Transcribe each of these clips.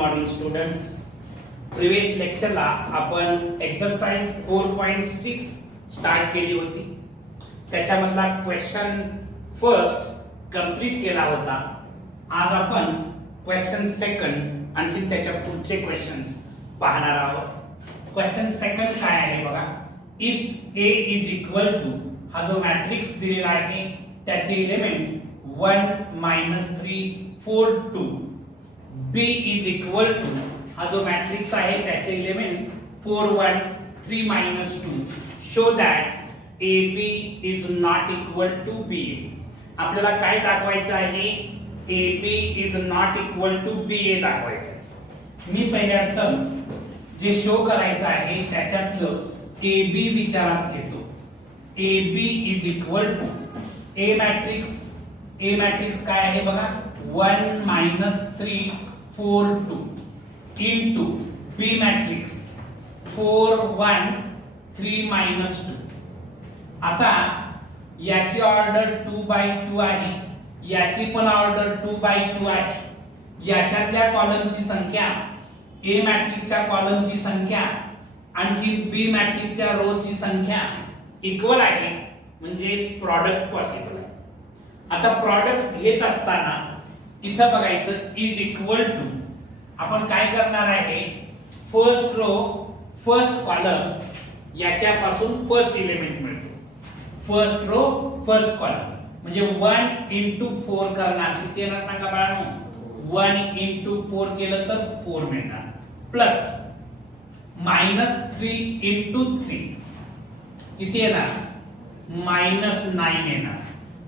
Morning students. Previous लेक्चरला आपण exercise 4.6 start केली होती. त्याच्यामधला क्वेश्चन फर्स्ट कंप्लीट केला होता. आज आपण क्वेश्चन सेकंड आणखी त्याच्या पुढचे क्वेश्चन्स पाहणार आहोत. क्वेश्चन सेकंड काय आहे बघा. If A is equal to, हा जो मॅट्रिक्स दिलेला आहे त्याचे elements 1 3 4 2. B is equal to, हा जो मॅट्रिक्स आहे त्याचे elements 4 1 3 2. Show that AB is not equal to BA. आपल्याला काय दाखवायचं आहे? AB is not equal to BA दाखवायचं आहे. मी पहिल्यांदा जे शो करायचं आहे त्याच्यातलं AB विचारात घेतो. AB is equal to A matrix काय आहे बघा 1 3 4 2 into B मॅट्रिक्स 4 1 3 2. आता याची ऑर्डर 2/2 आहे, याची पण ऑर्डर 2/2 आहे. याच्यातल्या कॉलमची संख्या A मॅट्रिक्सच्या कॉलमची संख्या आणखी B मॅट्रिक्सच्या रो ची संख्या इक्वल आहे, म्हणजे प्रॉडक्ट पॉसिबल आहे. आता प्रॉडक्ट घेत असताना इथं बघायचं इज इक्वल टू, आपण काय करणार आहे? फर्स्ट रो फर्स्ट कॉलम याच्यापासून फर्स्ट एलिमेंट मिळतो. फर्स्ट रो फर्स्ट कॉलम म्हणजे 1 into 4 करणार. किती येणार सांगा बाळांनो? 1 into 4 केलं तर 4 मिळणार. प्लस -3 into 3 किती येणार? -9 येणार.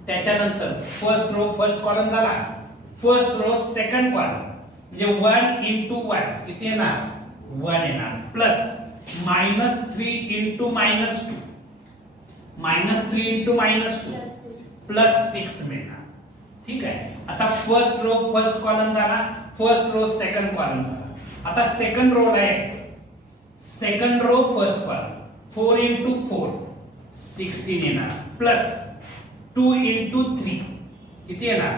त्याच्यानंतर फर्स्ट रो फर्स्ट कॉलम झाला. फर्स्ट रो सेकंड कॉलम म्हणजे 1 into 1 किती येणार? 1 येणार. प्लस -3 into -2 -3 into -2 प्लस 6 मिळणार. ठीक आहे. आता फर्स्ट रो फर्स्ट कॉलम झाला, फर्स्ट रो सेकंड कॉलम झाला. आता सेकंड रो ला यायचं. Second row first column 4 into 4 16 येणार. प्लस 2 into 3 किती येणार?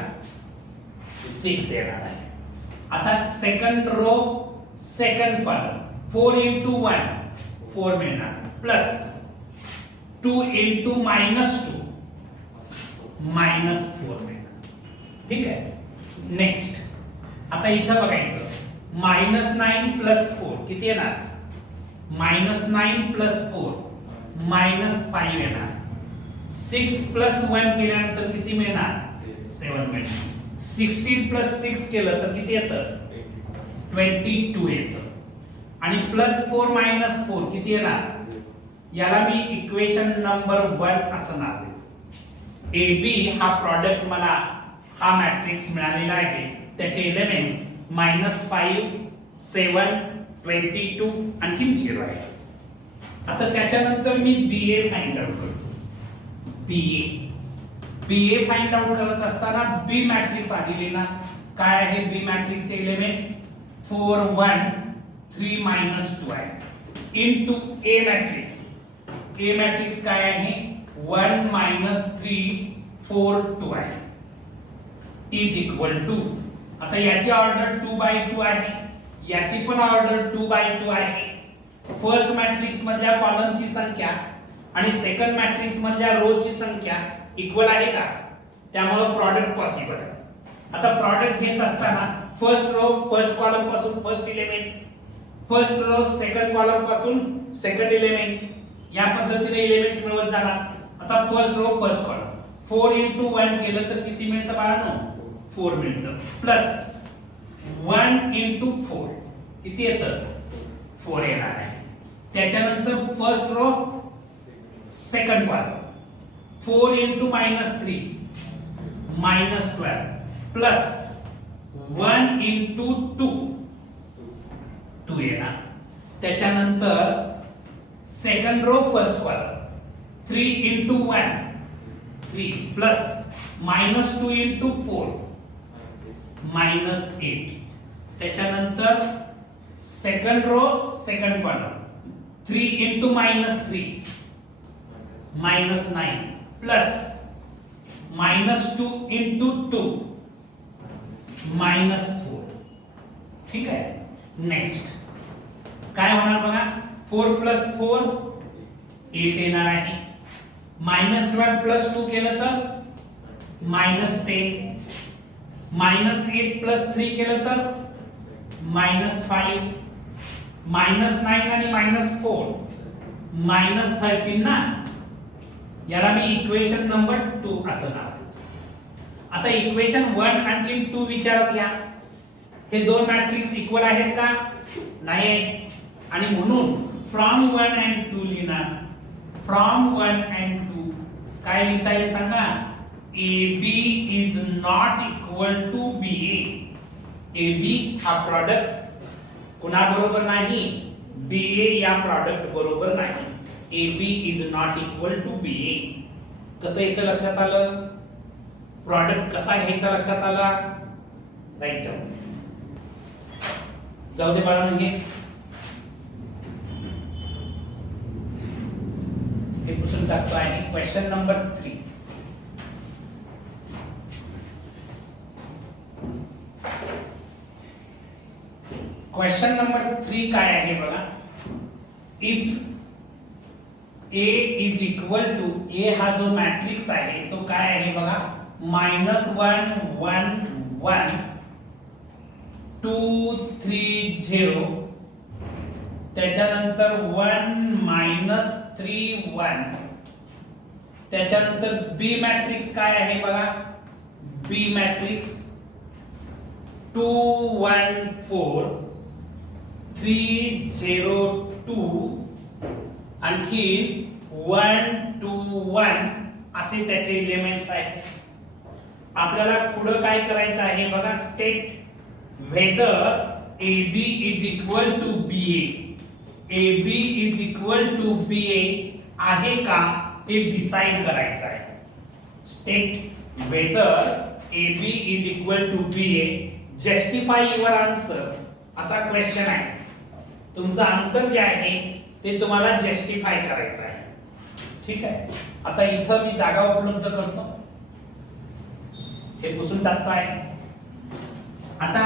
6 येणार आहे. आता second row second column 4 into 1 4 मिळणार. प्लस 2 into -2 -4 मिळणार. ठीक आहे. नेक्स्ट आता इथं बघायचं -9 + 4 किती येणार? -9 + 4 -5 येणार. 6 + 1 केल्यानंतर किती मिळणार? 7 मिळणार. 16 + 6 केलं तर किती येतं? 22 येतं. आणि +4 - 4 किती येणार? याला मी इक्वेशन नंबर 1 असं नाव देतो. AB हा प्रॉडक्ट मला हा मॅट्रिक्स मिळालेला आहे. त्याचे एलिमेंट्स -5 7 22 आणखी 0 आहे. आता त्याच्यानंतर मी BA फाइंड आउट करतो. BA फाइंड आउट करत असताना B मॅट्रिक्स आधी लिहिणार. काय आहे B मॅट्रिक्सचे एलिमेंट्स? 4 1 3 2 आहे. Into A matrix. A matrix काय आहे? 1 3 4 2 आहे. इज इक्वल टू, आता याची ऑर्डर 2/2 आहे, याची पण ऑर्डर 2/2 आहे. फर्स्ट मॅट्रिक्स मधल्या कॉलमची संख्या आणि सेकंड मॅट्रिक्स मधल्या रो ची संख्या इक्वल आहे का? त्यामुळे प्रॉडक्ट पॉसिबल आहे. आता प्रॉडक्ट घेत असताना फर्स्ट रो फर्स्ट कॉलम पासून first element, first row second column पासून सेकंड एलिमेंट, या पद्धतीने एलिमेंट्स मिळवत झाला. आता first row first column 4 into 1 केलं तर किती मिळतं बाळांनो? 4 मिळतं. प्लस 1 into 4 किती येतं? 4 येणार आहे. त्याच्यानंतर first row second column 4 into -3 -12 plus 1 into 2 येणार. त्याच्यानंतर second row first column 3 into 1 3 plus -2 into 4 -8. त्याच्यानंतर second row second column 3 into -3 -9 plus -2 into 2 -4. ठीक आहे. नेक्स्ट काय होणार बघा, 4 प्लस 4 8 येणार आहे. -12 प्लस 2 केलं तर -10. -8 प्लस 3 केलं तर -5. -9 आणि -4 -13 ना. याला मी इक्वेशन नंबर 2 असं नाव. आता इक्वेशन 1 आणखी 2 विचारात घ्या. हे दोन मॅट्रिक्स इक्वल आहेत का? नाही आहेत. आणि म्हणून फ्रॉम 1 and 2 लिहिणार. फ्रॉम 1 and 2 काय लिहिता येईल सांगा? AB is not equal to BA. AB हा प्रॉडक्ट कुणाबरोबर नाही? BA या प्रॉडक्ट बरोबर नाही. AB is not equal to BA. कसं इथं लक्षात आलं? प्रॉडक्ट कसा घ्यायचा लक्षात आला? Right down. जाऊ दे बाळांनो, हे पुसून टाकतो आहे. Question number 3. क्वेश्चन नंबर 3 काय आहे बघा. If A is equal to, A हा जो मॅट्रिक्स आहे तो काय आहे बघा, -1 1 1 2 3 0, त्याच्यानंतर 1 -3 1, त्याच्यानंतर B मॅट्रिक्स काय आहे बघा, B मॅट्रिक्स 2 1 4 3 0 2, आणखी 1 2 1 असे त्याचे एलिमेंट्स आहेत. आपल्याला पुढे काय करायचं आहे बघा, state whether AB is equal to BA. AB is equal to BA आहे का ते डिसाइड करायचं आहे. State whether AB is equal to BA, justify your answer असा क्वेश्चन आहे. तुमचं आन्सर जे आहे ते तुम्हाला जस्टिफाय करायचं आहे. ठीक आहे. आता इथं मी जागा उपलब्ध करतो. हे पुसून टाकतो आहे. आता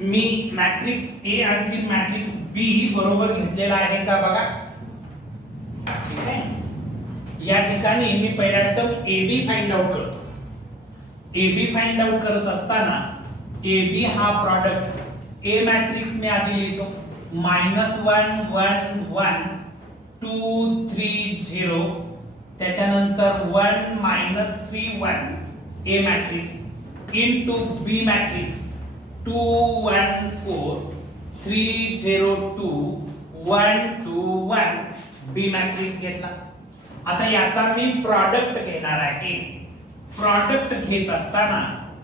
मी मॅट्रिक्स A आणखी मॅट्रिक्स B बरोबर घेतलेला आहे का बघा. ठीक आहे. या ठिकाणी मी पहिल्यांदा AB फाइंड आउट करतो. AB फाइंड आउट करत असताना AB हा प्रॉडक्ट A मॅट्रिक्स मी आधी लिहितो. -1 1 1 2 3 0, त्याच्यानंतर 1 -3 1 A matrix into B matrix 2 1 4 3 0 2 1 2 1 B matrix घेतला. आता याचा मी प्रॉडक्ट घेणार आहे. प्रॉडक्ट घेत असताना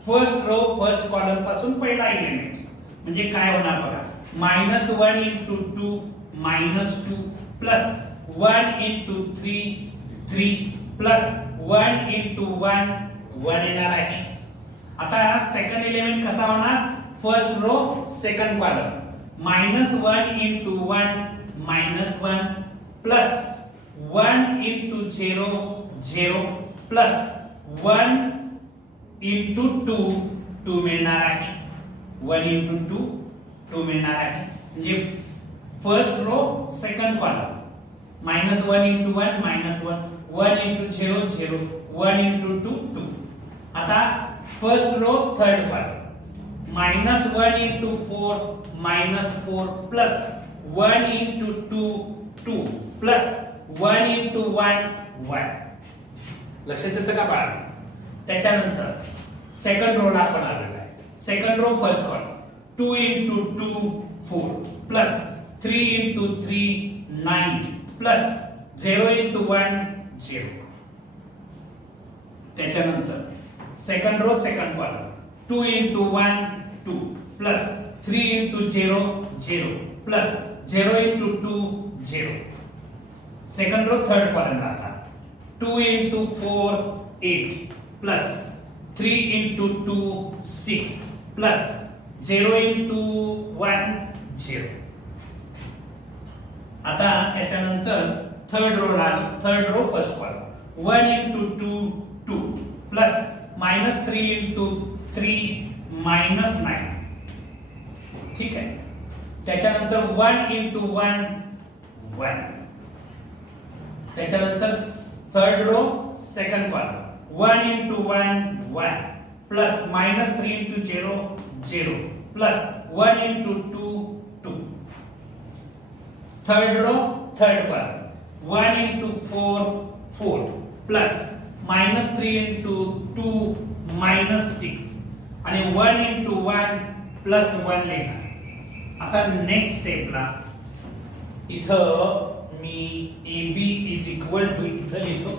फर्स्ट रो फर्स्ट कॉलम पासून पहिला एलिमेंट्स म्हणजे काय होणार बघा, -1 * 2 -2 प्लस 1 * 3 3 प्लस 1 * 1 1 येणार आहे. आता सेकंड एलिमेंट कसा होणार, first row second column -1 * 1 -1 plus 1 * 0 0 plus 1 * 2 2 मिळणार आहे. 1 * 2 2 मिळणार आहे. म्हणजे फर्स्ट रो सेकंड कॉलम -1 * 1 -1 1 * 0 0 1 * 2 2. आता first row third column -1 * 4 -4 plus 1 * 2 2 plus 1 * 1 1. लक्षात येतं का बाळा. त्याच्यानंतर सेकंड रो ला आपण आलेला आहे. Second row first column 2 * 2 4 plus 3 * 3 9 plus 0 * 1 0. त्याच्यानंतर second row second column 2 * 1 2 plus 3 * 0 0 plus 0 * 2 0. Second row third column आता 2 * 4 8 प्लस 3 * 2 6 प्लस 0 * 1 0. आता त्याच्यानंतर थर्ड रो ला third row first column 1 * 2 2 plus -3 * 3 -9. ठीक आहे. त्याच्यानंतर 1 into 1 1, त्याच्यानंतर third row second column 1 into 1 1 plus -3 into 0 0 plus 1 into 2 2, third row third column 1 into 4 4 plus -3 into 2 -6 आणि 1 into 1 plus 1 लिहिणार. आता नेक्स्ट स्टेपला इथं मी AB इज इक्वल टू इथं लिहितो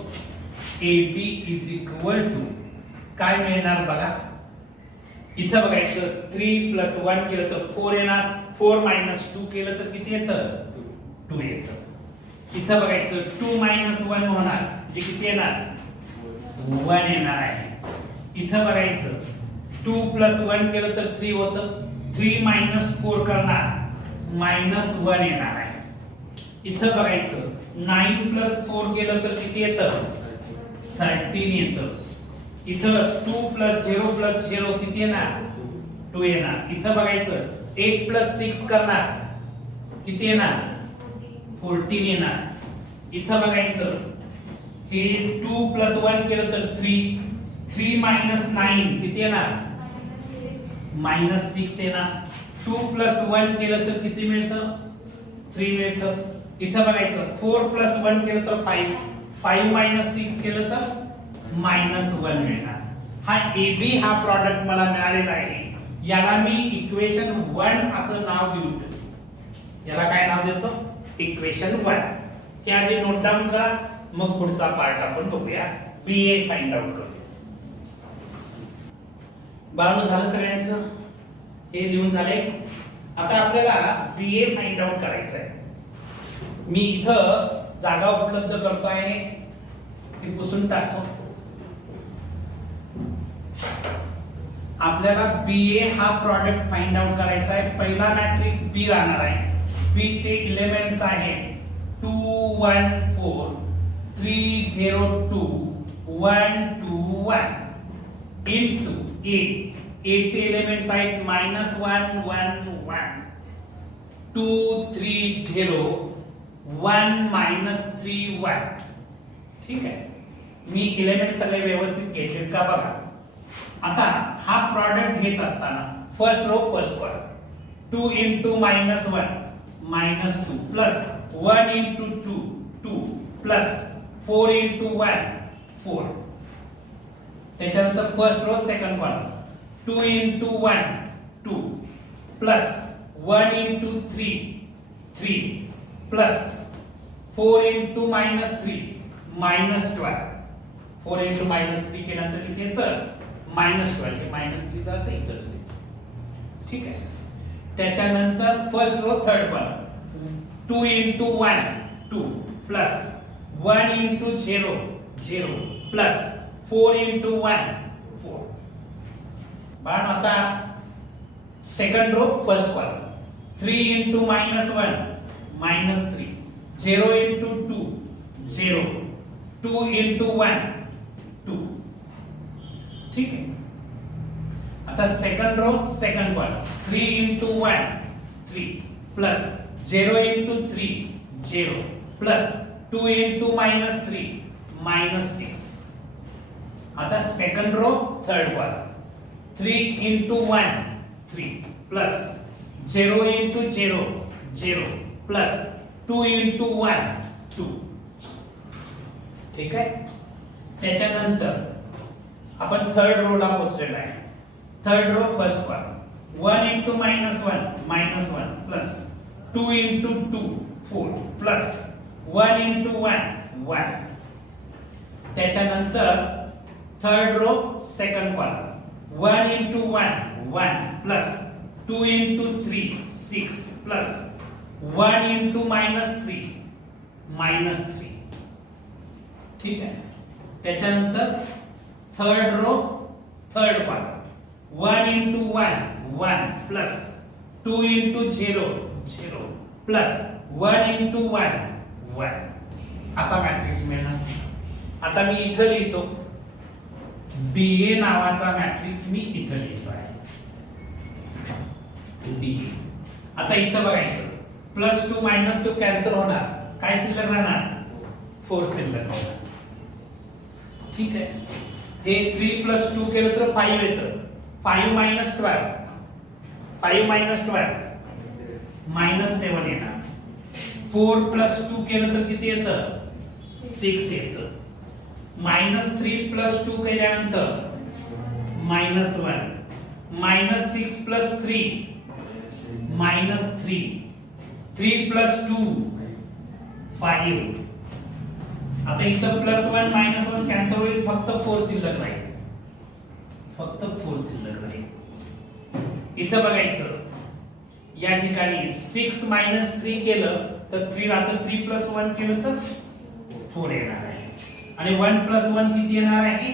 AB इज इक्वल टू काय मिळणार बघा. इथं बघायचं 3 plus 1 केलं तर 4 येणार, 4 minus 2 केलं तर किती येतं 2 येतं. इथं बघायचं 2 minus 1 होणार म्हणजे किती येणार 1 येणार आहे. इथं बघायचं 2 plus 1 केलं तर 3 होतं, 3 minus 4 करणार -1 येणार आहे. इथं बघायचं 9 plus 4 केलं तर किती येतं 13 येतं. इथं 2 plus 0 plus 0 किती येणार 2 येणार. इथं बघायचं 8 plus 6 करणार किती येणार 14 येणार. इथं बघायचं हे 2 plus 1 केलं तर 3 3 minus 9 किती येणार -6 येणार. 2 plus 1 केलं तर किती मिळतं 3 मिळतं. इथं बघायचं 4 plus 1 केलं तर 5 5 minus 6 केलं तर -1 मिळणार. हा AB हा प्रॉडक्ट मला मिळालेला आहे. याला मी इक्वेशन 1 असं नाव देतो. याला काय नाव देतो इक्वेशन 1. हे आधी नोट डाऊन करा, मग पुढचा पार्ट आपण बघूया. BA फाइंड आउट करूया. बाळांनो झालं सगळ्यांचं, हे लिहून झाले. आता आपल्याला BA फाइंड आउट करायचं आहे. मी इथं जागा उपलब्ध करतो आहे, हे पुसून टाकतो. आपल्याला BA हा प्रॉडक्ट फाइंड आउट करायचा आहे. पहिला मॅट्रिक्स B राहणार आहे. B चे एलिमेंट्स आहेत 2 1 4 3 0 2 1 2 1 into A. A चे एलिमेंट्स आहेत -1 1 1 2 3 0 1 -3 1. ठीक आहे, मी एलिमेंट सगळे व्यवस्थित घेतलेत का बघा. आता हा प्रॉडक्ट घेत असताना first row first column 2 into -1 -2 plus 1 into 2 2 plus 4 into 1 4. त्याच्यानंतर first row second column 2 into 1 2 plus 1 into 3 3 plus 4 into -3 -12. 4 into -3 केल्यानंतर किती येतं -12. हे -3 चं असं इथंच. ठीक आहे, त्याच्यानंतर first row third column 2 into 1 2 plus 1 into 0 0 plus 4 into 1 4. पण आता second row first column 3 into -1 -3 0 into 2 0 2 into 1 2. ठीक आहे, आता second row second column 3 into 1 3 plus 0 into 3 0 plus 2 into -3 -6. आता second row third column 3 into 1 3 plus 0 into 0 0 plus 2 into 1 2. ठीक आहे, त्याच्यानंतर आपण थर्ड रो ला पोहोचलेलो आहे. Third row first column 1 into -1 -1 plus 2 into 2 4 plus 1 into 1 1. त्याच्यानंतर third row second column 1 into 1 1 plus 2 into 3 6 plus 1 into -3 -3. ठीक आहे, त्याच्यानंतर third row third column 1 into 1 1 plus 2 into 0 0 plus 1 into 1 1. असा मॅट्रिक्स मिळणार. आता मी इथं लिहितो BA नावाचा मॅट्रिक्स मी इथं लिहितो आहे BA. आता इथं बघायचं प्लस 2 मायनस 2 कॅन्सल होणार, काय शिल्लक राहणार 4 शिल्लक राहणार. ठीक आहे. हे 3 प्लस 2 केलं तर 5 येतं. 5 मायनस 12 5 मायनस 12 मायनस 7 येणार. 4 प्लस 2 केलं तर किती येतं 6 येतं. मायनस 3 प्लस 2 केल्यानंतर minus 1. Minus 6 plus 3 minus 3. 3 plus 2 5. आता इथं प्लस 1 मायनस 1 कॅन्सल होईल, फक्त 4 शिल्लक राहील. फक्त 4 शिल्लक राहील. इथं बघायचं या ठिकाणी 6 मायनस 3 केलं तर 3 राहतं. 3 प्लस 1 केलं तर 4 येणार आहे. आणि 1 प्लस 1 किती येणार आहे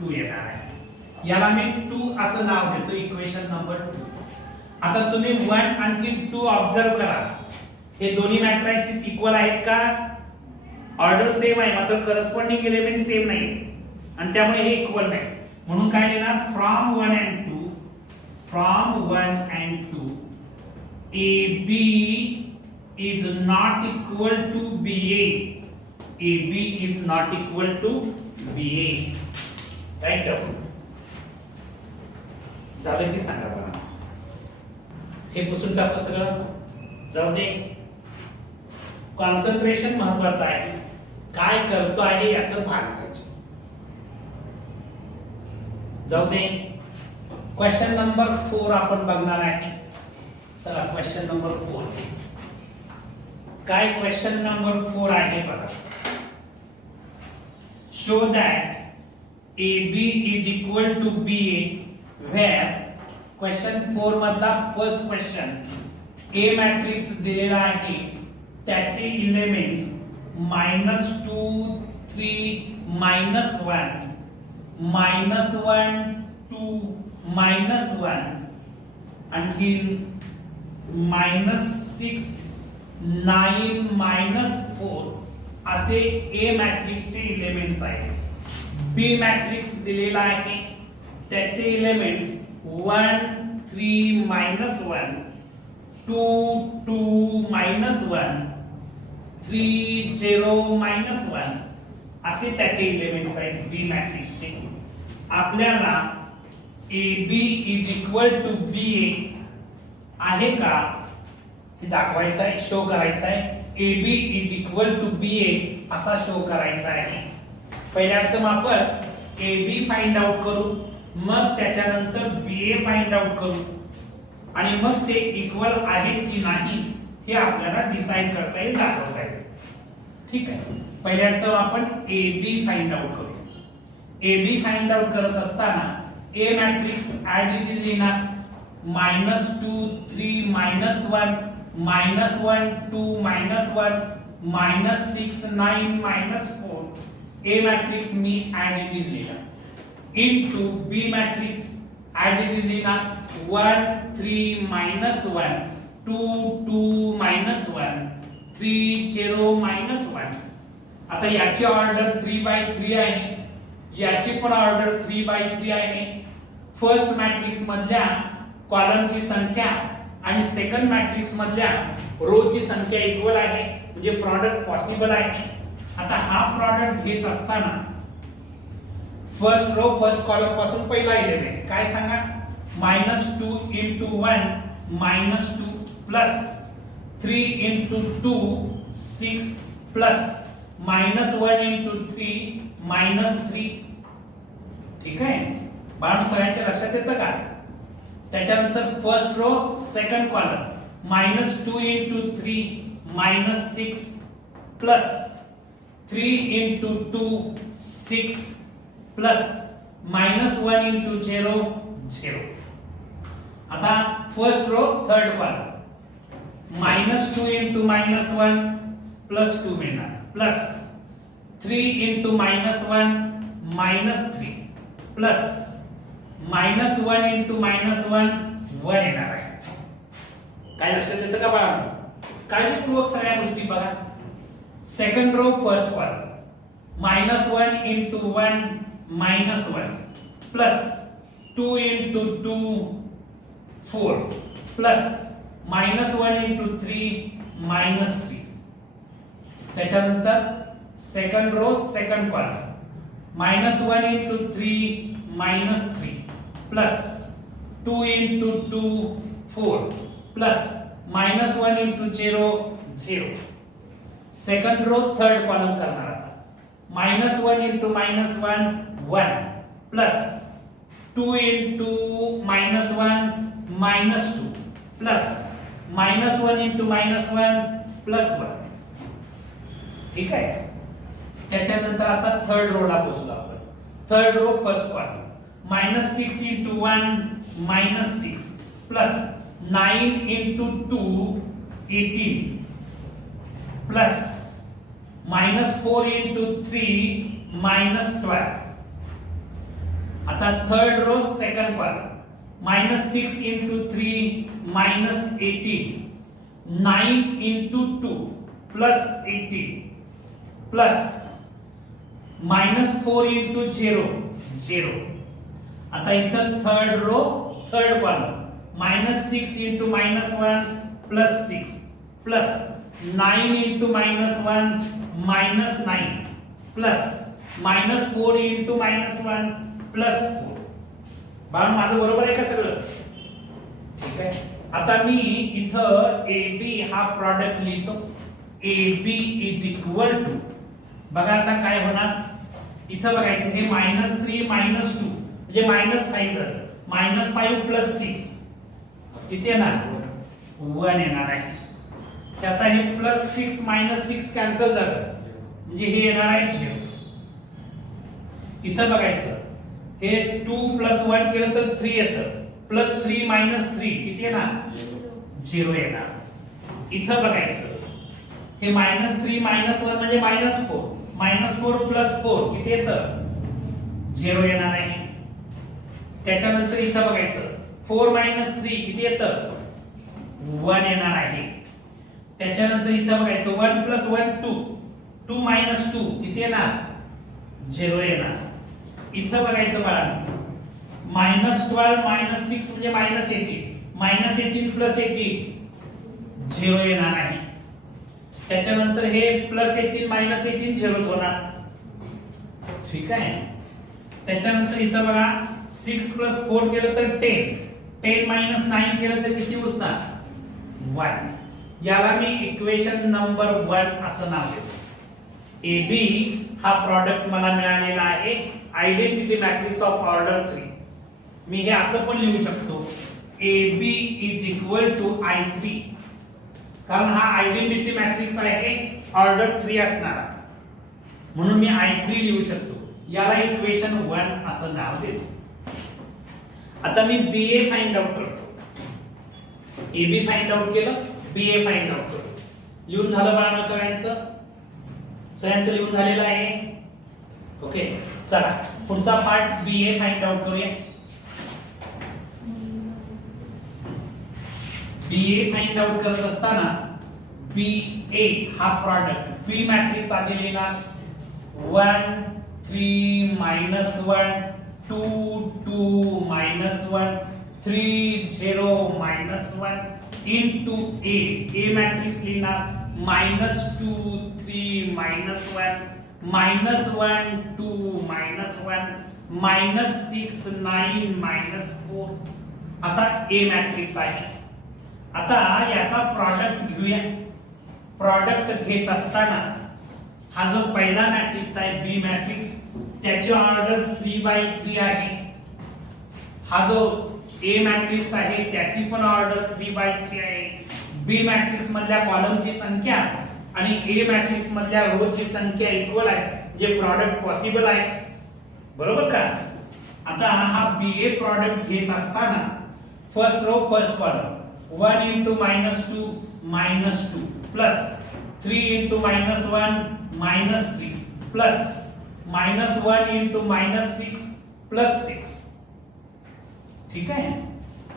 2 येणार आहे. याला मी 2 असं नाव देतो, इक्वेशन नंबर 2. आता तुम्ही 1 आणखी 2 ऑब्झर्व करा. हे दोन्ही मॅट्रिसेस इक्वल आहेत का? ऑर्डर सेम आहे, मात्र करस्पॉन्डिंग एलिमेंट सेम नाही आणि त्यामुळे हे इक्वल नाही. म्हणून काय लिहिणार from 1 and 2 AB is not equal to BA. AB is not equal to BA. Right? झालं की सांगा बघा. हे पुसून टाकू सगळं, जाऊ दे. कॉन्सन्ट्रेशन महत्वाचं आहे. काय करतो आहे याचं भान पाहिजे. जाऊ दे. क्वेश्चन नंबर 4 आपण बघणार आहे. चला क्वेश्चन नंबर 4. काय क्वेश्चन नंबर 4 आहे बघा. Show that AB is equal to BA where question 4 मधला फर्स्ट क्वेश्चन A मॅट्रिक्स दिलेला आहे, त्याचे एलिमेंट्स -2 3 -1 -1 2 -1 आणखी -6 9 -4 असे A मॅट्रिक्सचे एलिमेंट्स आहेत. B मॅट्रिक्स दिलेला आहे, त्याचे एलिमेंट्स 1 3 -1 2 2 -1 3 0 -1 असे त्याचे एलिमेंट्स आहेत बी मॅट्रिक्सचे. आपल्याला AB is equal to BA आहे का हे दाखवायचं आहे, शो करायचं आहे. AB is equal to BA असा शो करायचा आहे. पहिल्यांदा आपण AB फाइंड आउट करू, मग त्याच्यानंतर BA फाइंड आउट करू आणि मग ते इक्वल आहे की नाही हे आपल्याला डिसाइड करता येईल, दाखवता येईल. ठीक आहे. पहिल्यांदा आपण AB फाइंड आउट करू. AB फाइंड आउट करत असताना A matrix as it is लिहिणार -2 3 -1 -1 2 -1 -6 9 -4 A मॅट्रिक्स मी ऍज इट इज लिहिणार into B matrix as it is लिहिणार 1 3 -1 2 2 -1 3 0 -1. आता याची ऑर्डर 3/3 आहे, याची पण ऑर्डर 3/3 आहे. फर्स्ट मॅट्रिक्स मधल्या कॉलमची संख्या आणि सेकंड मॅट्रिक्स मधल्या रो ची संख्या इक्वल आहे, म्हणजे प्रॉडक्ट पॉसिबल आहे. आता हा प्रॉडक्ट घेत असताना फर्स्ट रो फर्स्ट कॉलम पासून पहिला एलिमेंट काय सांगा -2 * 1 -2 प्लस 3 * 2 6 प्लस -1 * 3 -3. ठीक आहे. बाण सगळ्यांच्या लक्षात येतं का? त्याच्यानंतर first row second column -2 * 3 -6 plus 3 * 2 6 plus -1 * 0 0. आता first row third column -2 * -1 plus 2 मिळणार प्लस 3 * -1 -3 प्लस -1 * -1 1 येणार आहे. काय लक्षात येतं का बाळा? काळजीपूर्वक सगळ्या गोष्टी बघा. Second row first column -1 * 1 -1 plus 2 * 2 4 plus -1 * 3 -3. त्याच्यानंतर second row second column -1 into 3 -3 plus 2 into 2 4 plus -1 into 0 0. Second row third column करणार आता -1 into -1 1 plus 2 into -1 -2 plus -1 into -1 plus 1. ठीक आहे. त्याच्यानंतर आता थर्ड रो ला पोहोचलो आपण. Third row first column -6 into 1 -6 plus 9 into 2 18 plus -4 into 3 -12. आता third row second column -6 into 3 -18 9 into 2 plus 18 plus -4 into 0 0. आता इथं third row third column -6 into -1 plus 6 plus 9 into -1 -9 plus -4 into -1 plus 4. बाळ माझं बरोबर आहे का सगळं? ठीक आहे. आता मी इथं AB हा प्रॉडक्ट लिहितो. AB इज इक्वल टू, बघा आता काय होणार, इथं बघायचं हे -3 -2 म्हणजे -5 झालं. -5 प्लस 6 किती येणार? 1 येणार आहे. आता हे +6 -6 कॅन्सल झालं म्हणजे हे येणार आहे 0. इथं बघायचं हे 2 + 1 केलं तर 3 येतं. +3 - 3 किती येणार? 0 येणार. इथं बघायचं हे -3 - 1 म्हणजे -4. -4 + 4 किती येतं? 0 येणार आहे. त्याच्यानंतर इथं बघायचं 4 - 3 किती येतं? 1 येणार आहे. त्याच्यानंतर इथं बघायचं 1 + 1 2 2 - 2 किती येणार? 0 येणार. इथं बघायचं बाळा -12 - 6 म्हणजे -18 -18 + 18 0 येणार आहे. त्याच्यानंतर हे +18 - 18 0 होणार. ठीक आहे. त्याच्यानंतर इथं बघा 6 + 4 केलं तर 10 10 - 9 केलं तर किती उरणार? 1. याला मी इक्वेशन नंबर 1 असं नाव देतो. AB हा प्रॉडक्ट मला मिळालेला आहे आयडेंटिटी मॅट्रिक्स ऑफ ऑर्डर 3. मी हे असं पण लिहू शकतो AB is equal to I3, कारण हा आयडेंटिटी मॅट्रिक्स आहे ऑर्डर 3 असणारा, म्हणून मी I3 लिहू शकतो. याला इक्वेशन 1 असं नाव देतो. आता मी BA फाइंड आउट करतो. AB फाइंड आउट केलं, BA फाइंड आउट करतो. लिहून झालं बाळांनो सगळ्यांचं? सगळ्यांचं लिहून झालेलं आहे? ओके. चला पुढचा पार्ट BA फाइंड आउट करूया. BA फाइंड आउट करत असताना BA हा प्रॉडक्ट B मॅट्रिक्स आधी लिहिणार 1 3 -1 2 2 -1 3 0 -1 into A. A मॅट्रिक्स लिहिणार -2 3 -1 -1 2 -1 -6 9 -4 असा A मॅट्रिक्स आहे. आता याचा प्रॉडक्ट घेऊया. प्रॉडक्ट घेत असताना हा जो पहिला मॅट्रिक्स आहे बी मॅट्रिक्स त्याची ऑर्डर 3/3 आहे. हा जो ए मॅट्रिक्स आहे त्याची पण ऑर्डर 3/3 आहे. बी मॅट्रिक्स मधल्या कॉलमची संख्या आणि ए मॅट्रिक्स मधल्या रोची संख्या इक्वल आहे, जे प्रॉडक्ट पॉसिबल आहे. बरोबर का? आता हा बी ए प्रॉडक्ट घेत असताना first row first column 1 into -2 -2 plus 3 into -1 -3 plus -1 into -6 plus 6. ठीक आहे.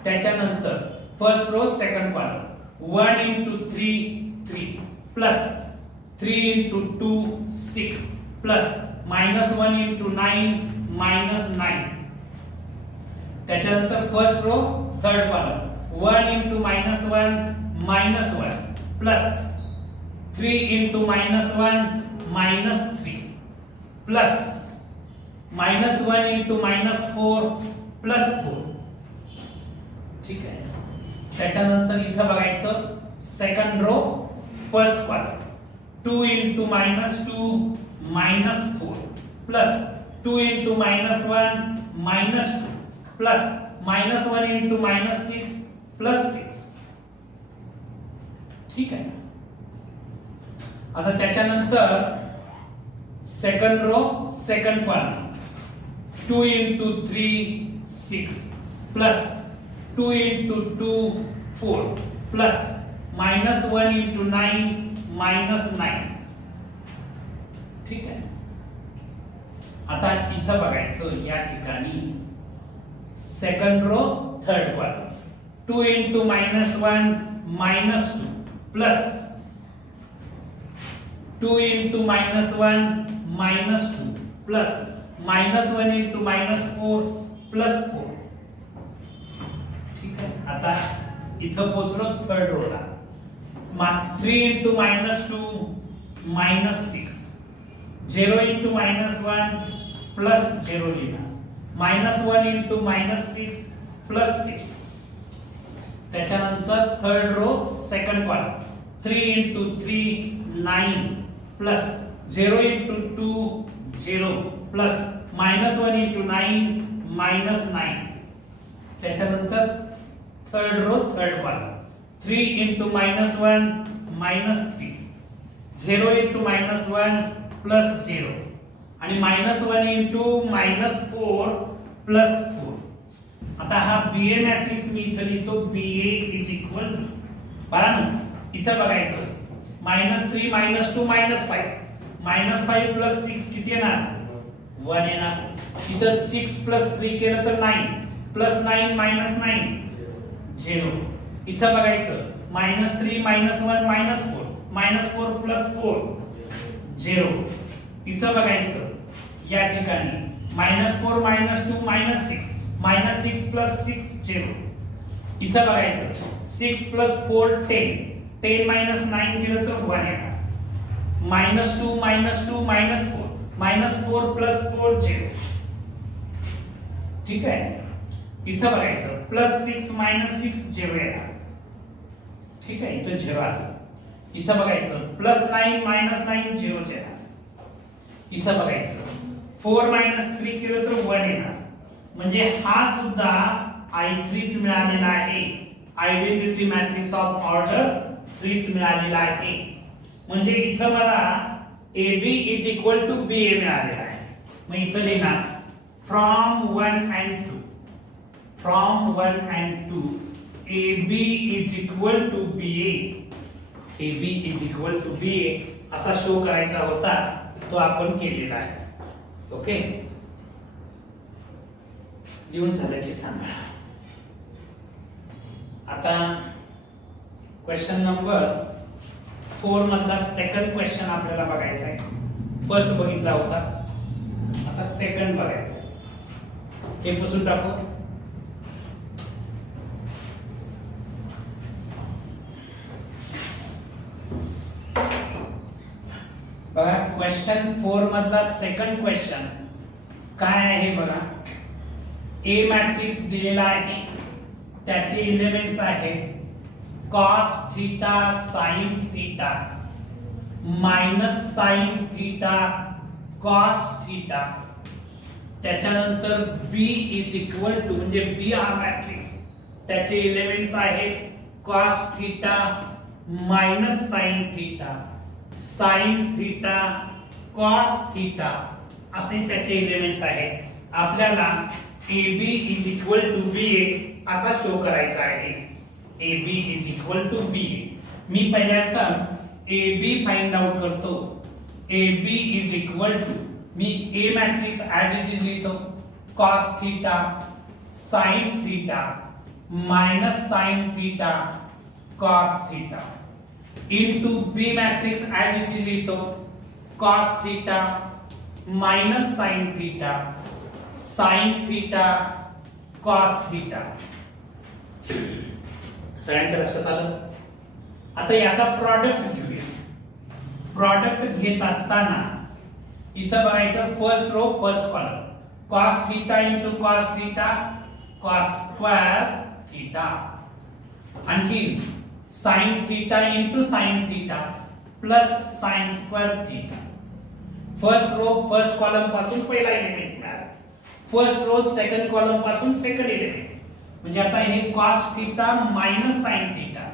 त्याच्यानंतर first row second column 1 into 3 3 plus 3 into 2 6 plus -1 into 9 -9. त्याच्यानंतर first row third column 1 into -1 -1 plus 3 into -1 -3 plus -1 into -4 plus 4. ठीक आहे. त्याच्यानंतर इथं बघायचं second row first column 2 into -2 -4 plus 2 into -1 -2 plus -1 into -6 plus 6. ठीक आहे. आता त्याच्यानंतर second row second column 2 into 3 6 plus 2 into 2 4 plus -1 into 9 -9. ठीक आहे. आता इथं बघायचं या ठिकाणी second row third column 2 into -1 -2 plus 2 into -1 -2 plus -1 into -4 plus 4. ठीक आहे. आता इथं पोहोचलो थर्ड रोला 3 into -2 -6 0 into -1 प्लस 0 लिहिणार -1 into -6 प्लस 6. त्याच्यानंतर third row second column 3 into 3 9 plus 0 into 2 0 plus -1 into 9 -9. त्याच्यानंतर third row third column 3 into -1 -3 0 into -1 plus 0 आणि -1 into -4 प्लस 4. आता हा BA मॅट्रिक्स मी इथं लिहितो BA इज इक्वल टू बघा ना इथं बघायचं -3 -2 -5 -5 प्लस 6 किती येणार 1 येणार. इथं 6 प्लस 3 केलं तर 9 प्लस 9 -9 0. इथं बघायचं -3 -1 -4 प्लस 4 0. इथं बघायचं या ठिकाणी -4 -2 -6 -6 प्लस 6 0. इथं बघायचं 6 प्लस 4 10 10 -9 केलं तर 1 येणार. -2 -4 प्लस 4 0. ठीक आहे. इथं बघायचं प्लस 6 -6 0 येणार. ठीक आहे. इथं 0 आलं. इथं बघायचं प्लस 9 -9 0 येणार. इथं बघायचं 4 -3 केलं तर 1 येणार. म्हणजे हा सुद्धा I3 मिळालेला आहे. आयडेंटिटी मॅट्रिक्स ऑफ ऑर्डर 3 मिळालेला आहे. म्हणजे इथं मला AB is equal to BA मिळालेला आहे. मग इथं लिहिणार from 1 and 2 AB is equal to BA. AB is equal to BA असा शो करायचा होता, तो आपण केलेला आहे. ओके, लिहून झालं की सांगा. आता क्वेश्चन नंबर 4 मधला सेकंड क्वेश्चन आपल्याला बघायचा आहे. फर्स्ट बघितला होता, आता सेकंड बघायचा आहे. हे पुसून टाकू. बघा क्वेश्चन 4 मधला सेकंड क्वेश्चन काय आहे बघा. ए मॅट्रिक्स दिलेला आहे, त्याचे एलिमेंट्स आहेत cos theta sin theta minus sin theta cos theta. त्याच्यानंतर B इज इक्वल टू म्हणजे B हा मॅट्रिक्स, त्याचे एलिमेंट्स आहेत cos theta minus sin theta sin theta cos theta असे त्याचे एलिमेंट्स आहेत. आपल्याला AB is equal to BA असा शो करायचा आहे. AB is equal to BA. मी पहिल्यांदा AB फाइंड आउट करतो. AB इज इक्वल टू मी A matrix as it is लिहितो cos theta sin theta minus sin theta cos theta into B matrix as it is लिहितो cos theta minus sin theta sin theta cos theta. सगळ्यांच्या लक्षात आलं. आता याचा product घेऊया. Product घेत असताना इथं बघायचं first row first column cos theta into cos theta cos square theta, आणखी sin theta into sin theta plus sin square theta. First row first column पासून पहिला एलिमेंट मिळाला, फर्स्ट रो सेकंड कॉलम पासून second element. म्हणजे आता हे cos theta minus sin theta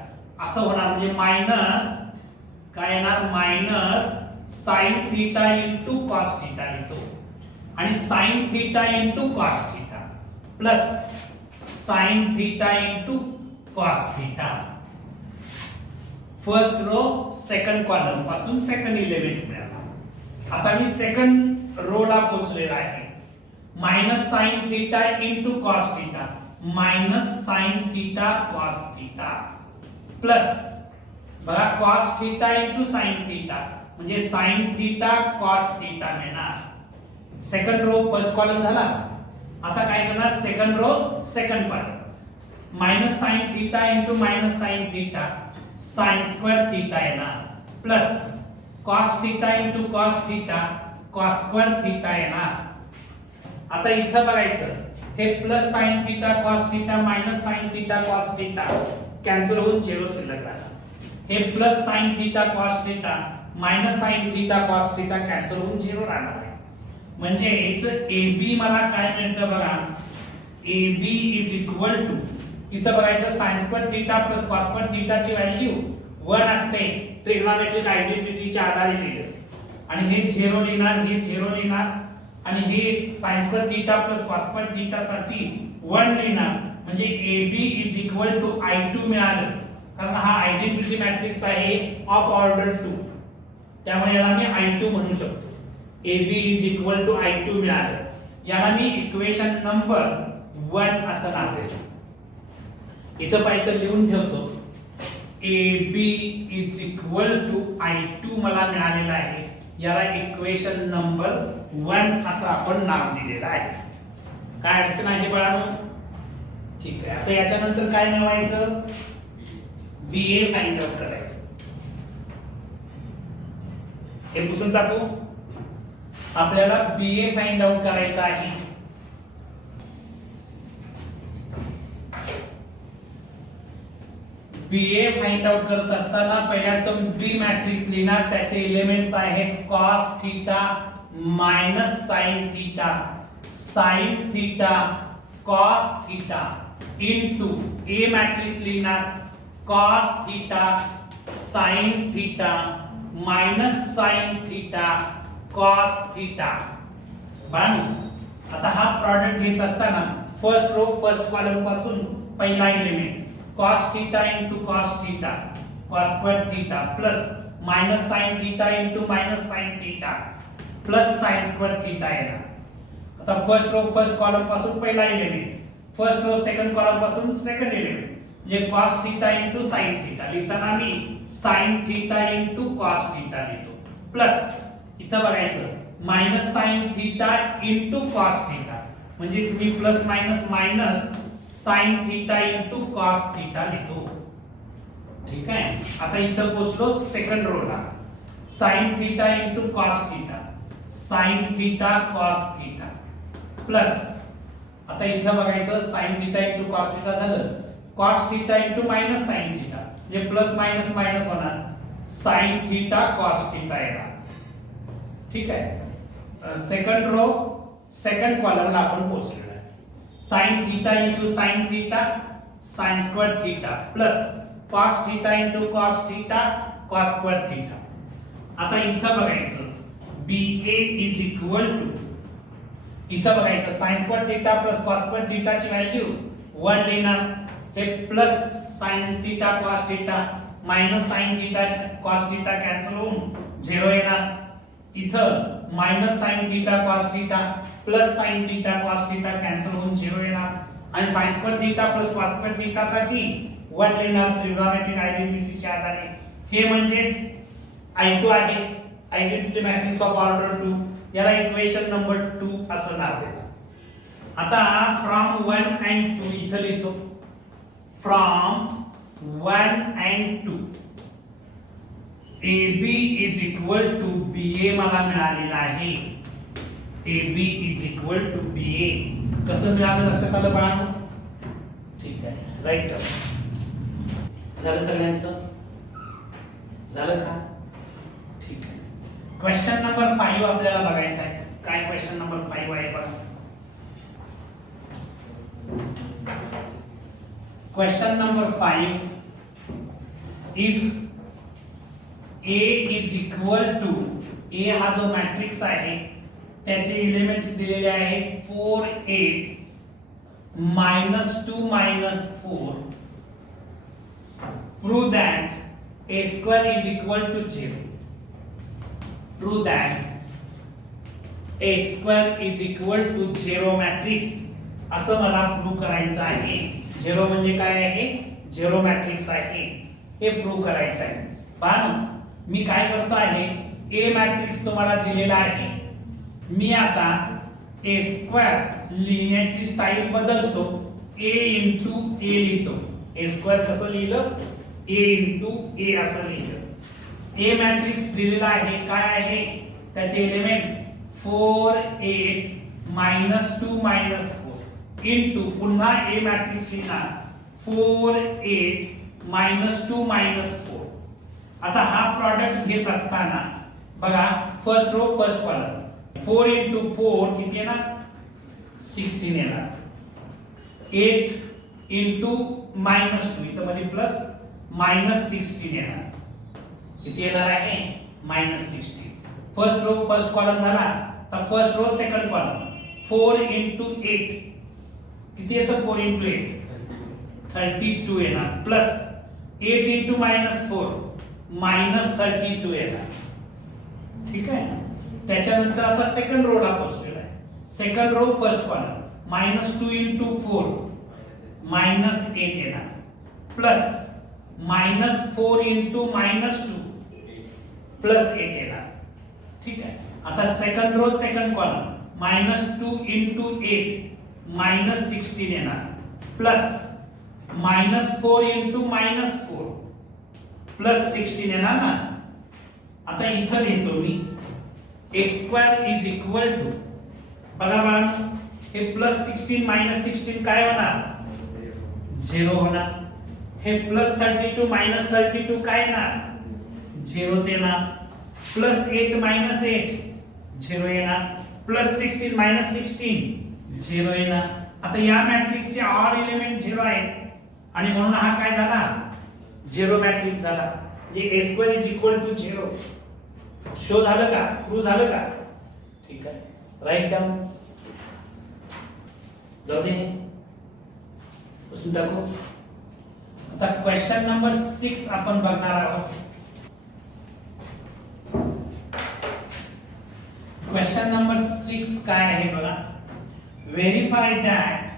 असं होणार. म्हणजे मायनस काय येणार, minus sin theta into cos theta लिहितो आणि sin theta into cos theta plus sin theta into cos theta. First row second column पासून सेकंड एलिमेंट मिळाला. आता मी सेकंड रो ला पोहोचलेला आहे. Minus sin theta into cos theta minus sin theta cos theta plus बघा cos theta into sin theta म्हणजे sin theta cos theta मिळणार. सेकंड रो फर्स्ट कॉलम झाला. आता काय करणार, second row second column minus sin theta into minus sin theta sin square theta येणार plus cos theta into cos theta cos square theta येणार. आता इथं बघायचं हे plus sin theta cos theta minus sin theta cos theta cancel होऊन zero शिल्लक राहणार. हे plus sin theta cos theta minus sin theta cos theta cancel होऊन झिरो राहणार आहे. म्हणजे याचं AB मला काय मिळतं बघा, AB इज इक्वल टू इथं बघायचं sin square theta plus cos square थीटाची व्हॅल्यू 1 असते ट्रिग्नोमेट्रिक आयडेंटिटीच्या आधारे लिहिलं. आणि हे झिरो लिहिणार, हे झिरो लिहिणार आणि हे sin square theta plus cos square theta साठी 1 लिहिणार. म्हणजे AB is equal to I2 मिळालं, कारण हा आयडेंटिटी मॅट्रिक्स आहे ऑफ ऑर्डर 2, त्यामुळे याला मी I2 म्हणू शकतो. AB is equal to I2 मिळालं. याला मी इक्वेशन नंबर 1 असं नाव देतो. इथं पाहिजे लिहून ठेवतो. AB is equal to I2 मला मिळालेला आहे. याला इक्वेशन नंबर 1 असं आपण नाव दिलेलं आहे. काय अडचण आहे बाळांनो? ठीक आहे. आता याच्यानंतर काय मिळवायचं, BA फाइंड आउट करायचं. हे पुसून टाकू. आपल्याला BA फाइंड आउट करायचं आहे. BA फाइंड आउट करत असताना पहिल्यांदा B मॅट्रिक्स लिहिणार. त्याचे एलिमेंट्स आहेत cos theta minus sin theta sin theta cos theta into A matrix लिहिणार cos theta sin theta minus sin theta cos theta. आता हा प्रॉडक्ट घेत असताना फर्स्ट रो फर्स्ट कॉलम पासून पहिला element cos theta into cos theta cos square theta plus minus sin theta into minus sin theta plus sin square theta येणार. आता first row first column पासून पहिला element, first row second column पासून second element म्हणजे cos theta into sin theta. लिहिताना मी sin theta into cos theta लिहितो plus इथं बघायचं minus sin theta into cos theta म्हणजेच मी plus minus minus sin theta into cos theta लिहितो. ठीक आहे. आता इथं पोहोचलो सेकंड रो ला. sin theta into cos theta sin theta cos theta plus आता इथं बघायचं sin theta into cos theta झालं, cos theta into minus sin theta म्हणजे प्लस मायनस मायनस होणार, sin थीटा cos थीटा येणार. ठीक आहे. सेकंड रो सेकंड कॉलमला आपण पोहोचलेलो आहे. sin theta into sin theta sin square theta plus cos theta into cos theta cos square theta. आता इथं बघायचं BA इज इक्वल टू इथं बघायचं sin square theta plus cos square थीटाची व्हॅल्यू 1 लिहिणार. हे plus sin theta cos theta minus sin theta cos theta cancel होऊन 0 येणार. इथं minus sin theta cos theta plus sin theta cos theta cancel होऊन 0 येणार. आणि sin square theta plus cos square theta साठी 1 लिहिणार ट्रिग्नोमेट्रिक आयडेंटिटीच्या आधारे. हे म्हणजेच I2 आहे, आयडेंटिटी मॅट्रिक्स ऑफ ऑर्डर 2. याला इक्वेशन नंबर 2 असं नाव देणार. आता फ्रॉम 1 अँड 2 इथं लिहितो. From 1 and 2 AB is equal to BA मला मिळालेला आहे. AB is equal to BA कसं मिळालं लक्षात आलं बाळांनो? ठीक आहे, राईट. झालं सगळ्यांचं? झालं का? ठीक आहे. क्वेश्चन नंबर 5 आपल्याला बघायचा आहे. काय क्वेश्चन नंबर 5 आहे बघा. Question number 5, if A is equal to, A हा जो मॅट्रिक्स आहे त्याचे एलिमेंट्स दिलेले आहेत 4 8 -2 -4, prove that A square is equal to 0. Prove that A square is equal to 0 matrix असं मला प्रूव्ह करायचं आहे. 0 म्हणजे काय आहे? 0 मॅट्रिक्स आहे, हे प्रूव्ह करायचं आहे. पहा मी काय करतो आहे, A मॅट्रिक्स तुम्हाला दिलेला आहे. मी आता A स्क्वेअर लिहिण्याची स्टाईल बदलतो, A इंटू A लिहितो. A स्क्वेअर कसं लिहिलं? A इंटू A असं लिहिलं. A मॅट्रिक्स दिलेला आहे, काय आहे त्याचे एलिमेंट्स 4 8 -2 -4 इंटू पुन्हा A मॅट्रिक्स लिहिणार 4 8 -2 -4. आता हा प्रॉडक्ट घेत असताना बघा, first row first column 4 into 4 किती येणार? 16 येणार. 8 इंटू -2 इथं म्हणजे प्लस -16 येणार. किती येणार आहे? -16. फर्स्ट रो फर्स्ट कॉलम झाला, तर first row second column 4 into 8 किती येतं? 4 इंटू 8 32 येणार, प्लस 8 इंटू -4 -32 येणार. ठीक आहे. त्याच्यानंतर आता सेकंड रोला पोहोचलेला आहे. Second row first column -2 into 4 -8 येणार, प्लस -4 इंटू -2 +8 येणार. ठीक आहे. आता second row second column -2 into 8 -16 येणार, प्लस -4 इंटू -4 +16 येणार ना. आता इथं लिहितो मी A square is equal to, बघा बघा हे +16 -16 काय होणार? 0 होणार. हे +32 -32 काय येणार? 0 येणार. +8 -8 0 येणार. +16 -16 0 येणार. आता या मॅट्रिक्सचे ऑल एलिमेंट 0 आहेत आणि म्हणून हा काय झाला? 0 मॅट्रिक्स झाला. म्हणजे A square is equal to 0 show झालं का? प्रूव्ह झालं का? ठीक आहे, राईट डाऊन. जाऊ दे, पुसून टाकू. आता क्वेश्चन नंबर 6 आपण बघणार आहोत. क्वेश्चन नंबर 6 काय आहे बघा. व्हेरीफाय दॅट,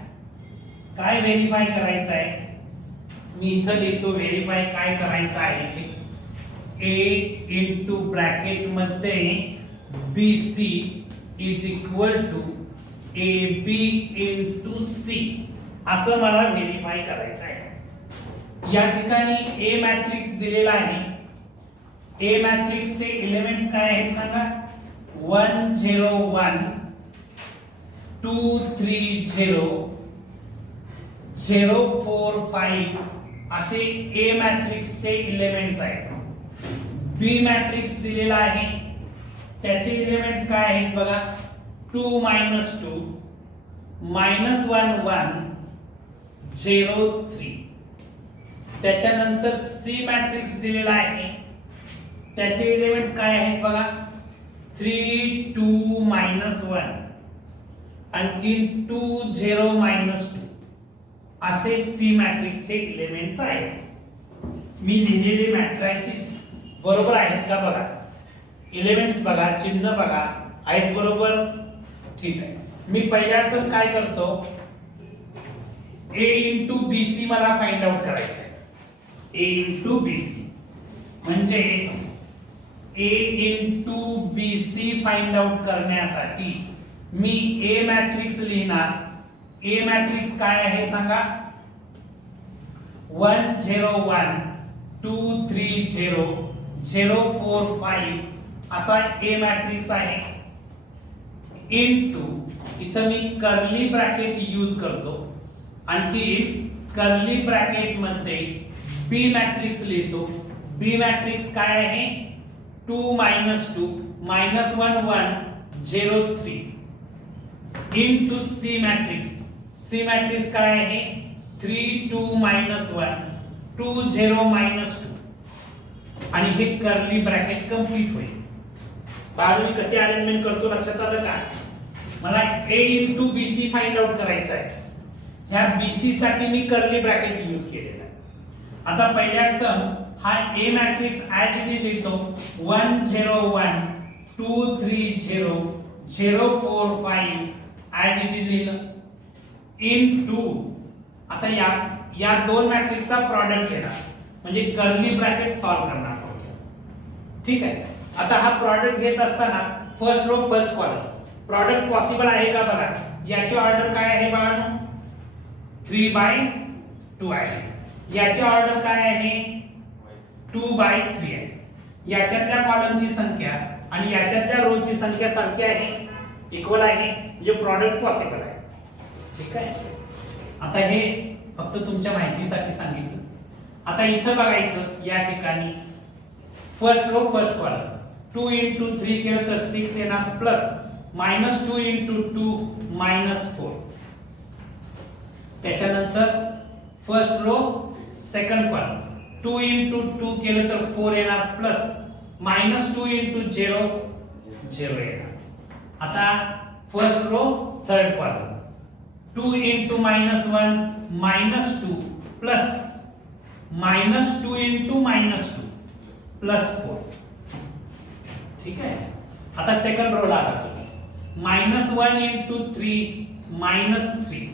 काय व्हेरीफाय करायचं आहे? मी इथं लिहितो व्हेरीफाय काय करायचं आहे. A इंटू ब्रॅकेट मध्ये BC is equal to AB into C असं मला व्हेरीफाय करायचं आहे. या ठिकाणी A मॅट्रिक्स दिलेला आहे. A मॅट्रिक्सचे एलिमेंट्स काय आहेत सांगा? 1 0 1 2 3 0 0 4 5 असे A मॅट्रिक्सचे एलिमेंट्स आहेत. B मॅट्रिक्स दिलेला आहे, त्याचे एलिमेंट्स काय आहेत बघा? 2 -2 -1 1 0 3. त्याच्यानंतर C मॅट्रिक्स दिलेला आहे, त्याचे एलिमेंट्स काय आहेत बघा? 3 2 -1 आणखी 2 0 -2 असे C मॅट्रिक्सचे एलिमेंट्स आहेत. मी लिहिलेले मॅट्रिसेस बरोबर आहेत का बघा. एलिमेंट्स बघा, चिन्ह बघा, आहेत बरोबर? ठीक आहे. मी पहिल्यातून काय करतो? A इंटू BC मला फाइंड आउट करायचं आहे. A इंटू BC म्हणजेच A into BC find out करण्यासाठी मी A मॅट्रिक्स लिहिणार. A मॅट्रिक्स काय आहे सांगा? 1 0 1 2 3 0 0 4 5 असा ए मॅट्रिक्स आहे इनटू इथं मी कर्ली ब्रॅकेट यूज करतो आणखी कर्ली ब्रॅकेट मध्ये बी मॅट्रिक्स लिहितो बी मॅट्रिक्स काय आहे 2 2 -1 1 0 3 इनटू सी मॅट्रिक्स काय आहे 3 2 -1 2 0 -2 आणि हे कर्ली ब्रॅकेट कंप्लीट होईल बाळ मी कसे अरेंजमेंट करतो लक्षात आलं का मला a into bc find out करायचं आहे ह्या bc साठी मी कर्ली ब्रॅकेट यूज केलेला आहे आता पहिल्या टर्म हा A matrix as it is लिहितो 1 0 1 2 3 0 0 4 5 ऍज इट इज लिहिलं इनटू आता या दोन मॅट्रिक्सचा प्रॉडक्ट घेणार म्हणजे कर्ली ब्रॅकेट सॉल्व करणार ठीक आहे आता हा प्रॉडक्ट घेत असताना first row first column product possible आहे का बघा याची ऑर्डर काय आहे बघा 3/2 आहे याची ऑर्डर काय आहे 2/3 आहे याच्यातल्या कॉलमची संख्या आणि याच्यातल्या रो ची संख्या सारखी आहे इक्वल आहे म्हणजे प्रॉडक्ट पॉसिबल आहे ठीक आहे आता हे फक्त तुमच्या माहितीसाठी सांगितलं आता इथं बघायचं या ठिकाणी first row first column 2 into 3 केलं तर 6 येणार प्लस -2 into 2 -4 त्याच्यानंतर first row second column 2 into 2 केलं तर 4 येणार प्लस -2 into 0 0 येणार आता first row third column 2 into -1 -2 plus -2 into -2 plus 4 ठीक आहे आता सेकंड रो ला आला -1 into 3 -3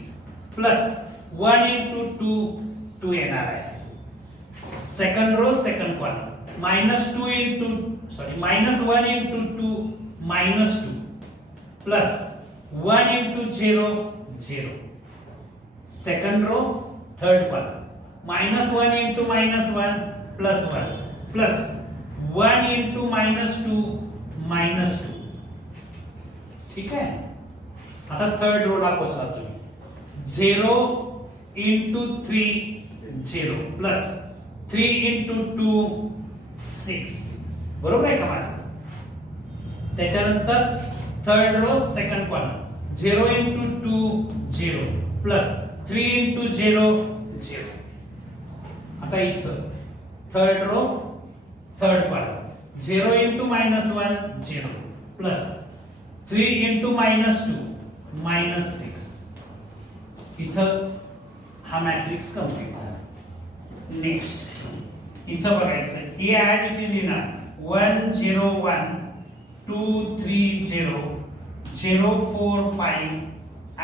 प्लस 1 into 2 2 येणार आहे second row second column -1 into 2 -2 plus 1 into 0 0 second row third column -1 into -1 plus 1 plus 1 into -2 -2 ठीक आहे आता थर्ड रो ला पोहोचला तुम्ही 0 into 3 0 प्लस 3 into 2 6 बरोबर आहे का माझं त्याच्यानंतर third row second column 0 into 2 0 plus 3 into 0 0 आता इथं third row third column 0 into -1 0 plus 3 into -2 -6 इथं हा मॅट्रिक्स कंप्लीट झाला नेक्स्ट इथं बघायचं ए ऍज इट इज लिहिणार 1 0 1 2 3 0 0 4 5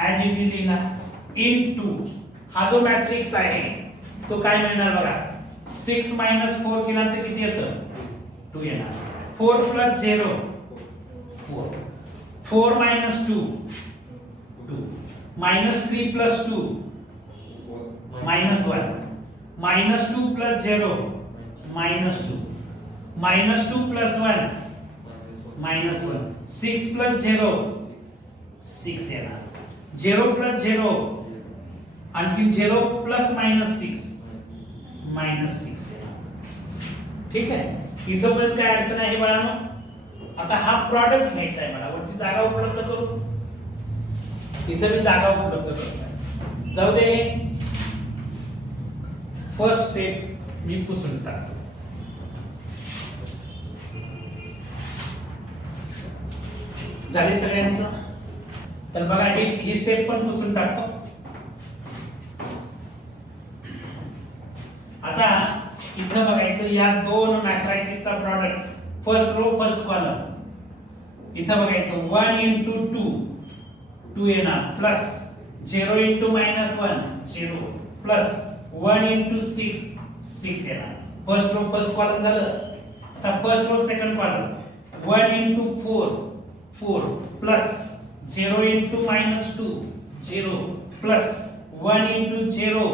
ऍज इट इज लिहिणार इनटू हा जो मॅट्रिक्स आहे तो काय मिळणार बघा 6 -4 केला तर किती येतं 2 येणार 4 + 0 4 4 - 2 2 -3 + 2 -1 -2 + 0 -2 -2 + 1 -1 6 + 0 6 येणार 0 + 0 आणखी 0 ± 6 -6 ठीक आहे इथं पण काय अडचण आहे बाळांनो आता हा प्रॉडक्ट घ्यायचा आहे मला वरती जागा उपलब्ध करू इथं मी जागा उपलब्ध करतो जाऊ दे फर्स्ट स्टेप मी पुसून टाकतो झाले सगळ्यांचं तर बघा ही स्टेप पण पुसून टाकतो आता इथं बघायचं या दोन मॅट्रिक्सचा product first row first column इथं बघायचं 1 into 2 2 येणार प्लस 0 into -1 0 प्लस 1 into 6 6 येणार फर्स्ट रो फर्स्ट कॉलम झालं आता first row second column 1 into 4 4 plus 0 into -2 0 plus 1 into 0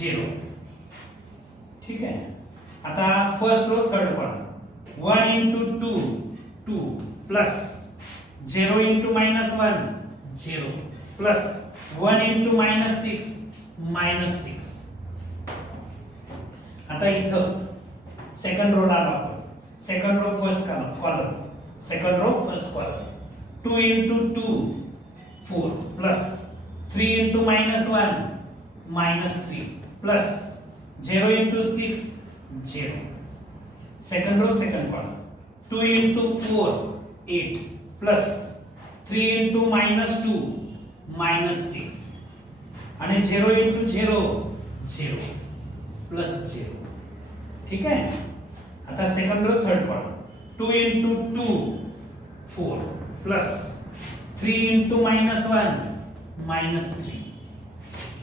0 ठीक आहे आता first row third column 1 into 2 2 plus 0 into -1 0 plus 1 into -6 -6. आता इथं सेकंड रो ला आलो आपण. Second row first column second row first column 2 into 2 4 plus 3 into -1 -3 plus 0 into 6 0. Second row second column 2 into 4 8 plus 3 into -2 -6 आणि 0 into 0 0 plus 0. ठीक आहे. आता second row third column 2 into 2 4 plus 3 into -1 -3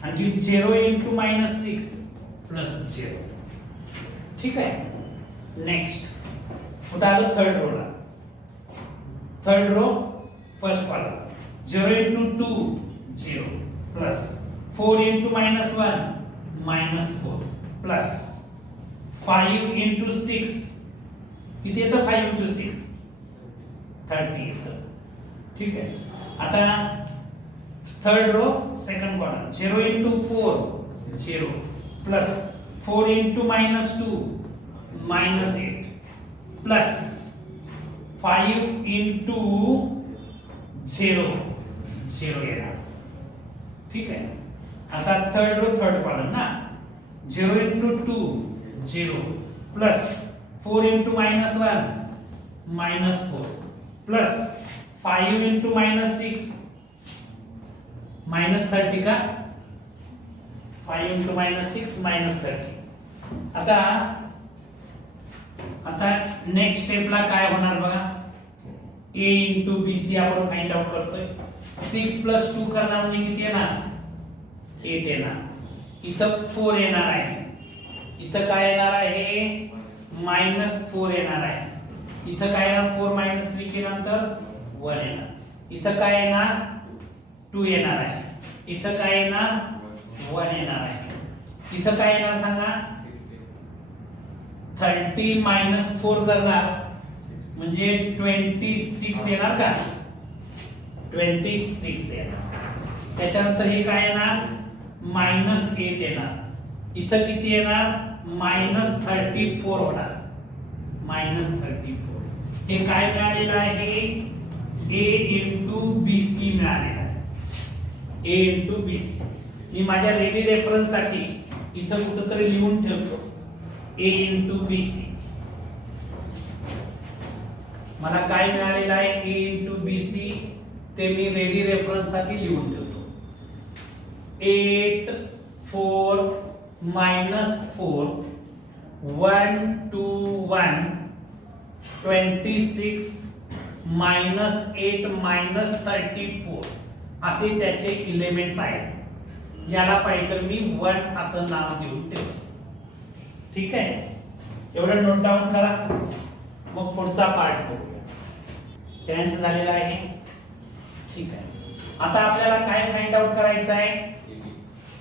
आणि 0 into -6 plus 0. ठीक आहे. Next कुठं आलो third row ला. Third row first column 0 into 2 0 plus 4 into -1 -4 plus 5 into 6 किती येतं 5 into 6 30 येतं. ठीक आहे. आता third row second column 0 into 4 0 plus 4 into -2 -8 plus 5 into 0 0 येणार. ठीक आहे. आता थर्ड रो थर्ड कॉलम ना 0 into 2 0 plus 4 into -1 -4 plus 5 into -6 -30 का 5 into -6 -30. आता नेक्स्ट स्टेपला काय होणार बघा. a into bc आपण फाइंड आउट करतोय. 6 plus 2 करणार म्हणजे किती येणार 8 येणार. इथं 4 येणार आहे. इथं काय येणार आहे -4 येणार आहे. इथं काय येणार 4 - 3 केल्यानंतर 1 येणार. इथं काय येणार 2 येणार आहे. इथं काय येणार 1 येणार आहे. इथं काय येणार सांगा 30 - 4 करणार म्हणजे 26 येणार का 26 येणार. त्याच्यानंतर हे काय येणार -8 येणार. इथं किती येणार -34 होणार -34. हे काय मिळालेलं आहे a into bc मिळालेलं आहे. a into bc मी माझ्या रेडी रेफरन्स साठी इथं कुठेतरी लिहून ठेवतो a into bc. मला काय मिळालेलं आहे a into bc ते मी रेडी रेफरन्स साठी लिहून ठेवतो. 8 4 -4 1 2 1 26 -8 -34 असे त्याचे एलिमेंट्स आहेत. याला पाहिजे तर मी 1 असं नाव देऊन ठेवतो. ठीक आहे. एवढं नोट डाऊन करा. मग पुढचा पार्ट बघूया. सगळ्यांचं झालेलं आहे. ठीक आहे. आता आपल्याला काय फाइंड आउट करायचं आहे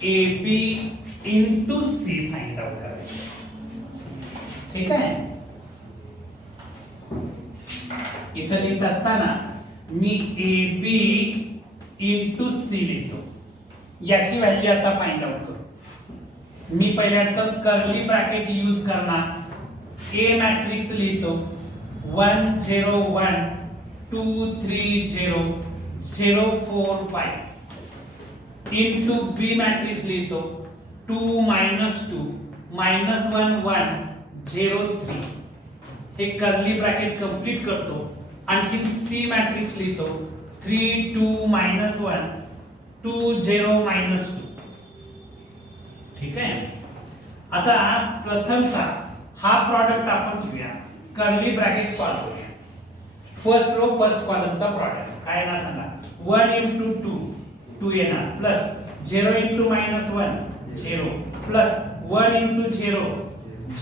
AB into C find out करायचं. ठीक आहे. इथं लिहित असताना मी AB into C लिहितो. याची व्हॅल्यू आता फाइंड आउट करू. मी पहिल्यांदा कर्ली ब्रॅकेट यूज करणार. A मॅट्रिक्स लिहितो 1 0 1 2 3 0 0 4 5 into B मॅट्रिक्स लिहितो 2 -2 -1 1 0 3. हे कर्ली ब्रॅकेट कंप्लीट करतो. आणखी C मॅट्रिक्स लिहितो 3 2 -1 2 0 -2. ठीक आहे. आता प्रथमतः हा प्रॉडक्ट आपण घेऊया. कर्ली ब्रॅकेट सॉल्व करूया. फर्स्ट रो फर्स्ट कॉलमचा प्रॉडक्ट काय येणार सांगा 1 into 2 2 येणार plus 0 into -1 0 plus 1 into 0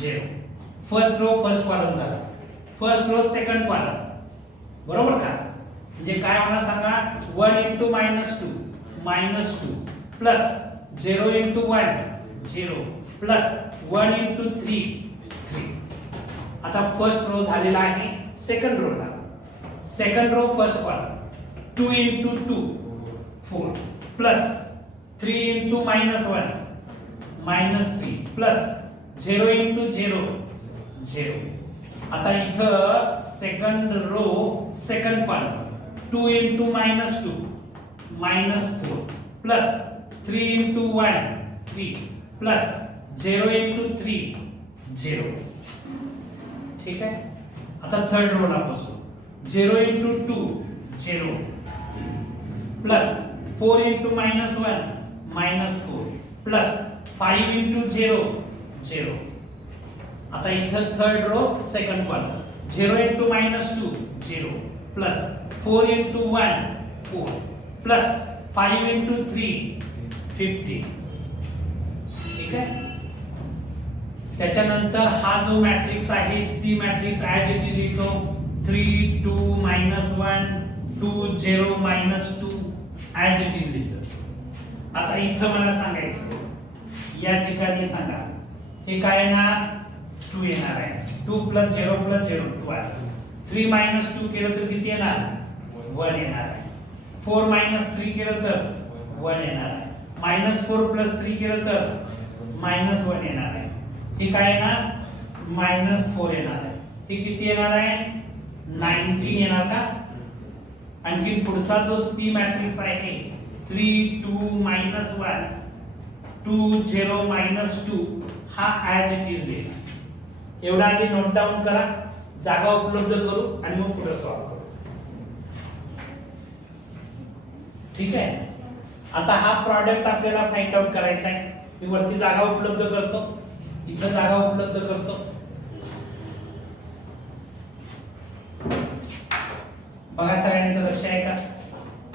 0. First row first column झाला. फर्स्ट रो सेकंड कॉलम बरोबर का. म्हणजे काय होणार सांगा 1 into -2 -2 plus 0 into 1 0 plus 1 into 3 3 आता फर्स्ट रो झालेला आहे सेकंड रोला. Second row first column 2 into 2 4 plus 3 into -1 -3 plus 0 into 0 0. आता इथं second row second column 2 into -2 -4 plus 3 into 1 3 plus 0 into 3 0. ठीक आहे. आता थर्ड रो ला बसू 0 into 2 0 plus 4 into -1 -4 plus 5 into 0 0. आता इथं third row second column 0 into -2 0 plus 4 into 1 4 plus 5 into 3 50. ठीक आहे. त्याच्यानंतर हा जो मॅट्रिक्स आहे C matrix as it is लिहितो 3 2 -1 2 0 -2 ऍज इट इज लिहितो. आता इथं मला सांगायचं या ठिकाणी सांगा हे काय आहे ना 2 येणार आहे 2 + 0 + 0 2 आहे. 3 - 2 केलं तर किती येणार 1 येणार आहे. 4 - 3 केलं तर 1 येणार आहे. -4 + 3 केलं तर -1 येणार आहे. हे काय येणार -4 येणार आहे. हे किती येणार आहे 19 येणार का. आणखी पुढचा जो सी मॅट्रिक्स आहे 3 2 -1 2 0 -2 हा ऍज इट इज देणार. एवढा आधी नोट डाऊन करा, जागा उपलब्ध करू आणि मग पुढे सॉल्व्ह करू. ठीक आहे. आता हा प्रॉडक्ट आपल्याला फाइंड आउट करायचा आहे. मी वरती जागा उपलब्ध करतो, इथं जागा उपलब्ध करतो. बघा सगळ्यांचं लक्ष आहे का.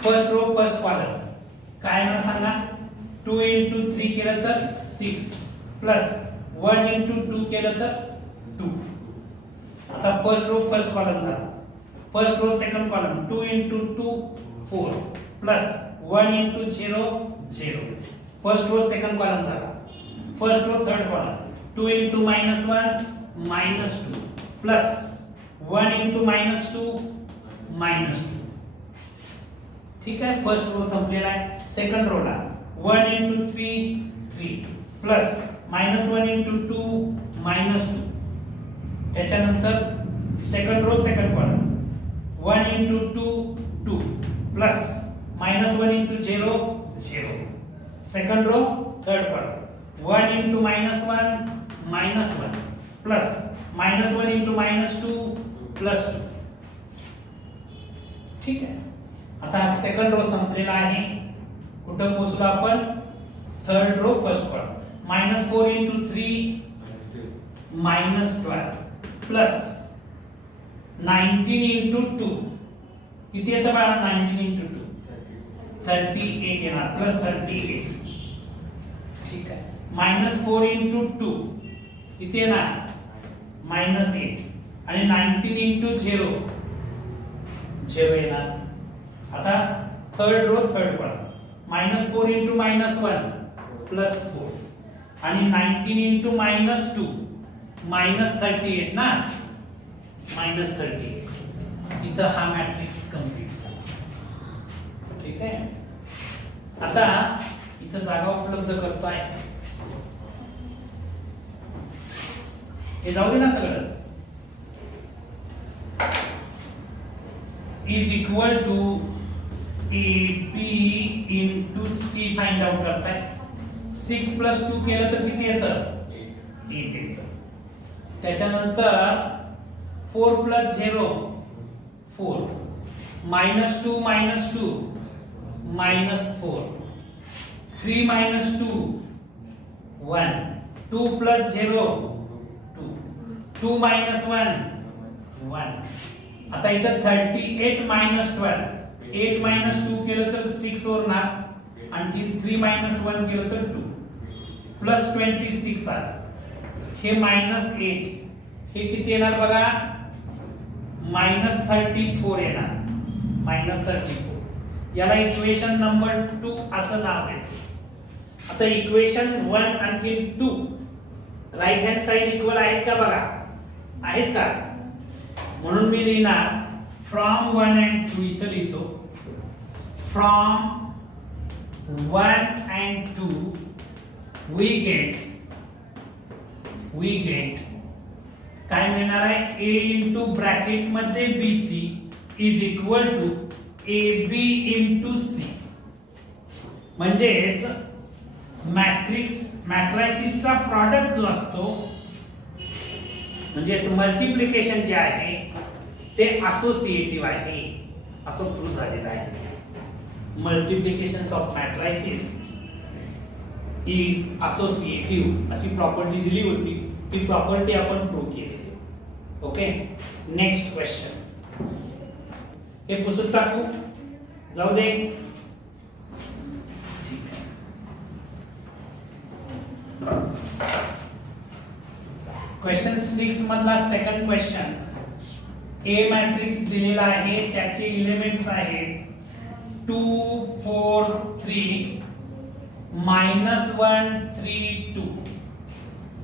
फर्स्ट रो फर्स्ट कॉलम काय ना सांगा 2 into 3 केलं तर 6 प्लस 1 into 2 केलं तर 2. आता फर्स्ट रो फर्स्ट कॉलम झाला. First row second column 2 into 2 4 plus 1 into 0 0. First row second column झाला. First row third column 2 into -1 -2 plus 1 into -2 -2. ठीक आहे. फर्स्ट रो संपलेला आहे. सेकंड रो ला 1 into 3 3 प्लस -1 into 2 -2. त्याच्यानंतर second row second column 1 into 2 2 plus -1 into 0 0. Second row third column 1 into -1 -1 plus -1 into -2 +2. ठीक आहे. आता सेकंड रो संपलेला आहे. कुठं पोहोचलो आपण third row first column -4 into 3 -12 plus 19 into 2 किती येतं बाळा 19 into 2 38 येणार प्लस 38. ठीक आहे. -4 into 2 किती येणार -8 आणि 19 into 0 0 येणार. आता third row third column -4 into -1 +4 आणि 19 into -2 -38 ना -38. इथं हा मॅट्रिक्स कंप्लीट झाला. ठीक आहे. आता इथं जागा उपलब्ध करतोय. हे जाऊ दे ना सगळं. Is equal to AB into C find out करताय. 6 + 2 केलं तर किती येतं 8 येतं. त्याच्यानंतर 4 + 0 4 -2 -2 -4 3 -2 1 2 + 0 2 2 -1 1. आता इथं 38 -12 8 -2 केलं तर 6 होणार. आणखी 3 -1 केलं तर 2 प्लस 26 आलं. हे -8 हे किती येणार बघा -34 येणार. -34 याला इक्वेशन नंबर 2 असं नाव देतो. आता इक्वेशन 1 आणखी 2 राइट हँड साइड इक्वल आहेत का बघा. आहेत का? म्हणून मी लिहिणार फ्रॉम 1 and 2 इथं लिहितो. फ्रॉम 1 and 2 we get काय मिळणार आहे? a इंटू ब्रॅकेट मध्ये bc is equal to ab into c. म्हणजेच मॅट्रिक्सचा प्रॉडक्ट जो असतो म्हणजेच मल्टिप्लिकेशन जे आहे ते असोसिएटिव्ह आहे असं प्रूव्ह झालेलं आहे. मल्टिप्लिकेशन ऑफ मॅट्रायसिस इज असोसिएटिव्ह अशी प्रॉपर्टी दिली होती, ती प्रॉपर्टी आपण प्रूव्ह केली. Okay, next question. हे पुसून टाकू, जाऊ दे. क्वेश्चन 6 मधला सेकंड क्वेश्चन. ए मॅट्रिक्स दिलेला आहे, त्याचे एलिमेंट्स आहेत 2 4 3 -1 3 2.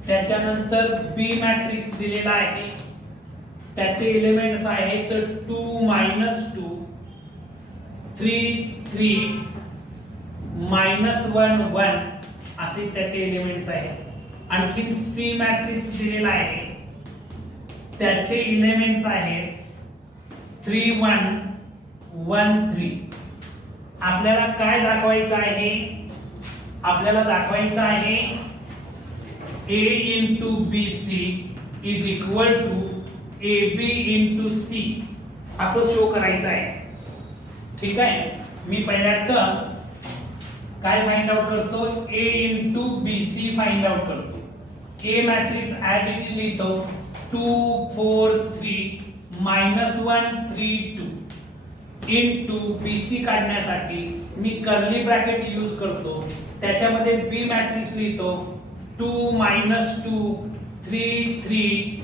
त्याच्यानंतर बी मॅट्रिक्स दिलेला आहे, त्याचे एलिमेंट्स आहेत 2 -2 3 3 -1 1 असे त्याचे एलिमेंट्स आहेत. आणखी सी मॅट्रिक्स दिलेला आहे, त्याचे एलिमेंट्स आहेत 3 1 1 3. आपल्याला काय दाखवायचं आहे? आपल्याला दाखवायचं आहे a into B C is equal to A B into C असं शो करायचं आहे. ठीक आहे, मी पहिल्यांदा काय फाइंड आउट करतो? a into B C find out करतो. A matrix as it is लिहितो 2 4 3 -1 3 2 इंटू बी सी काढण्यासाठी मी कर्ली ब्रॅकेट यूज करतो. त्याच्यामध्ये बी मॅट्रिक्स लिहितो 2 -2 3 3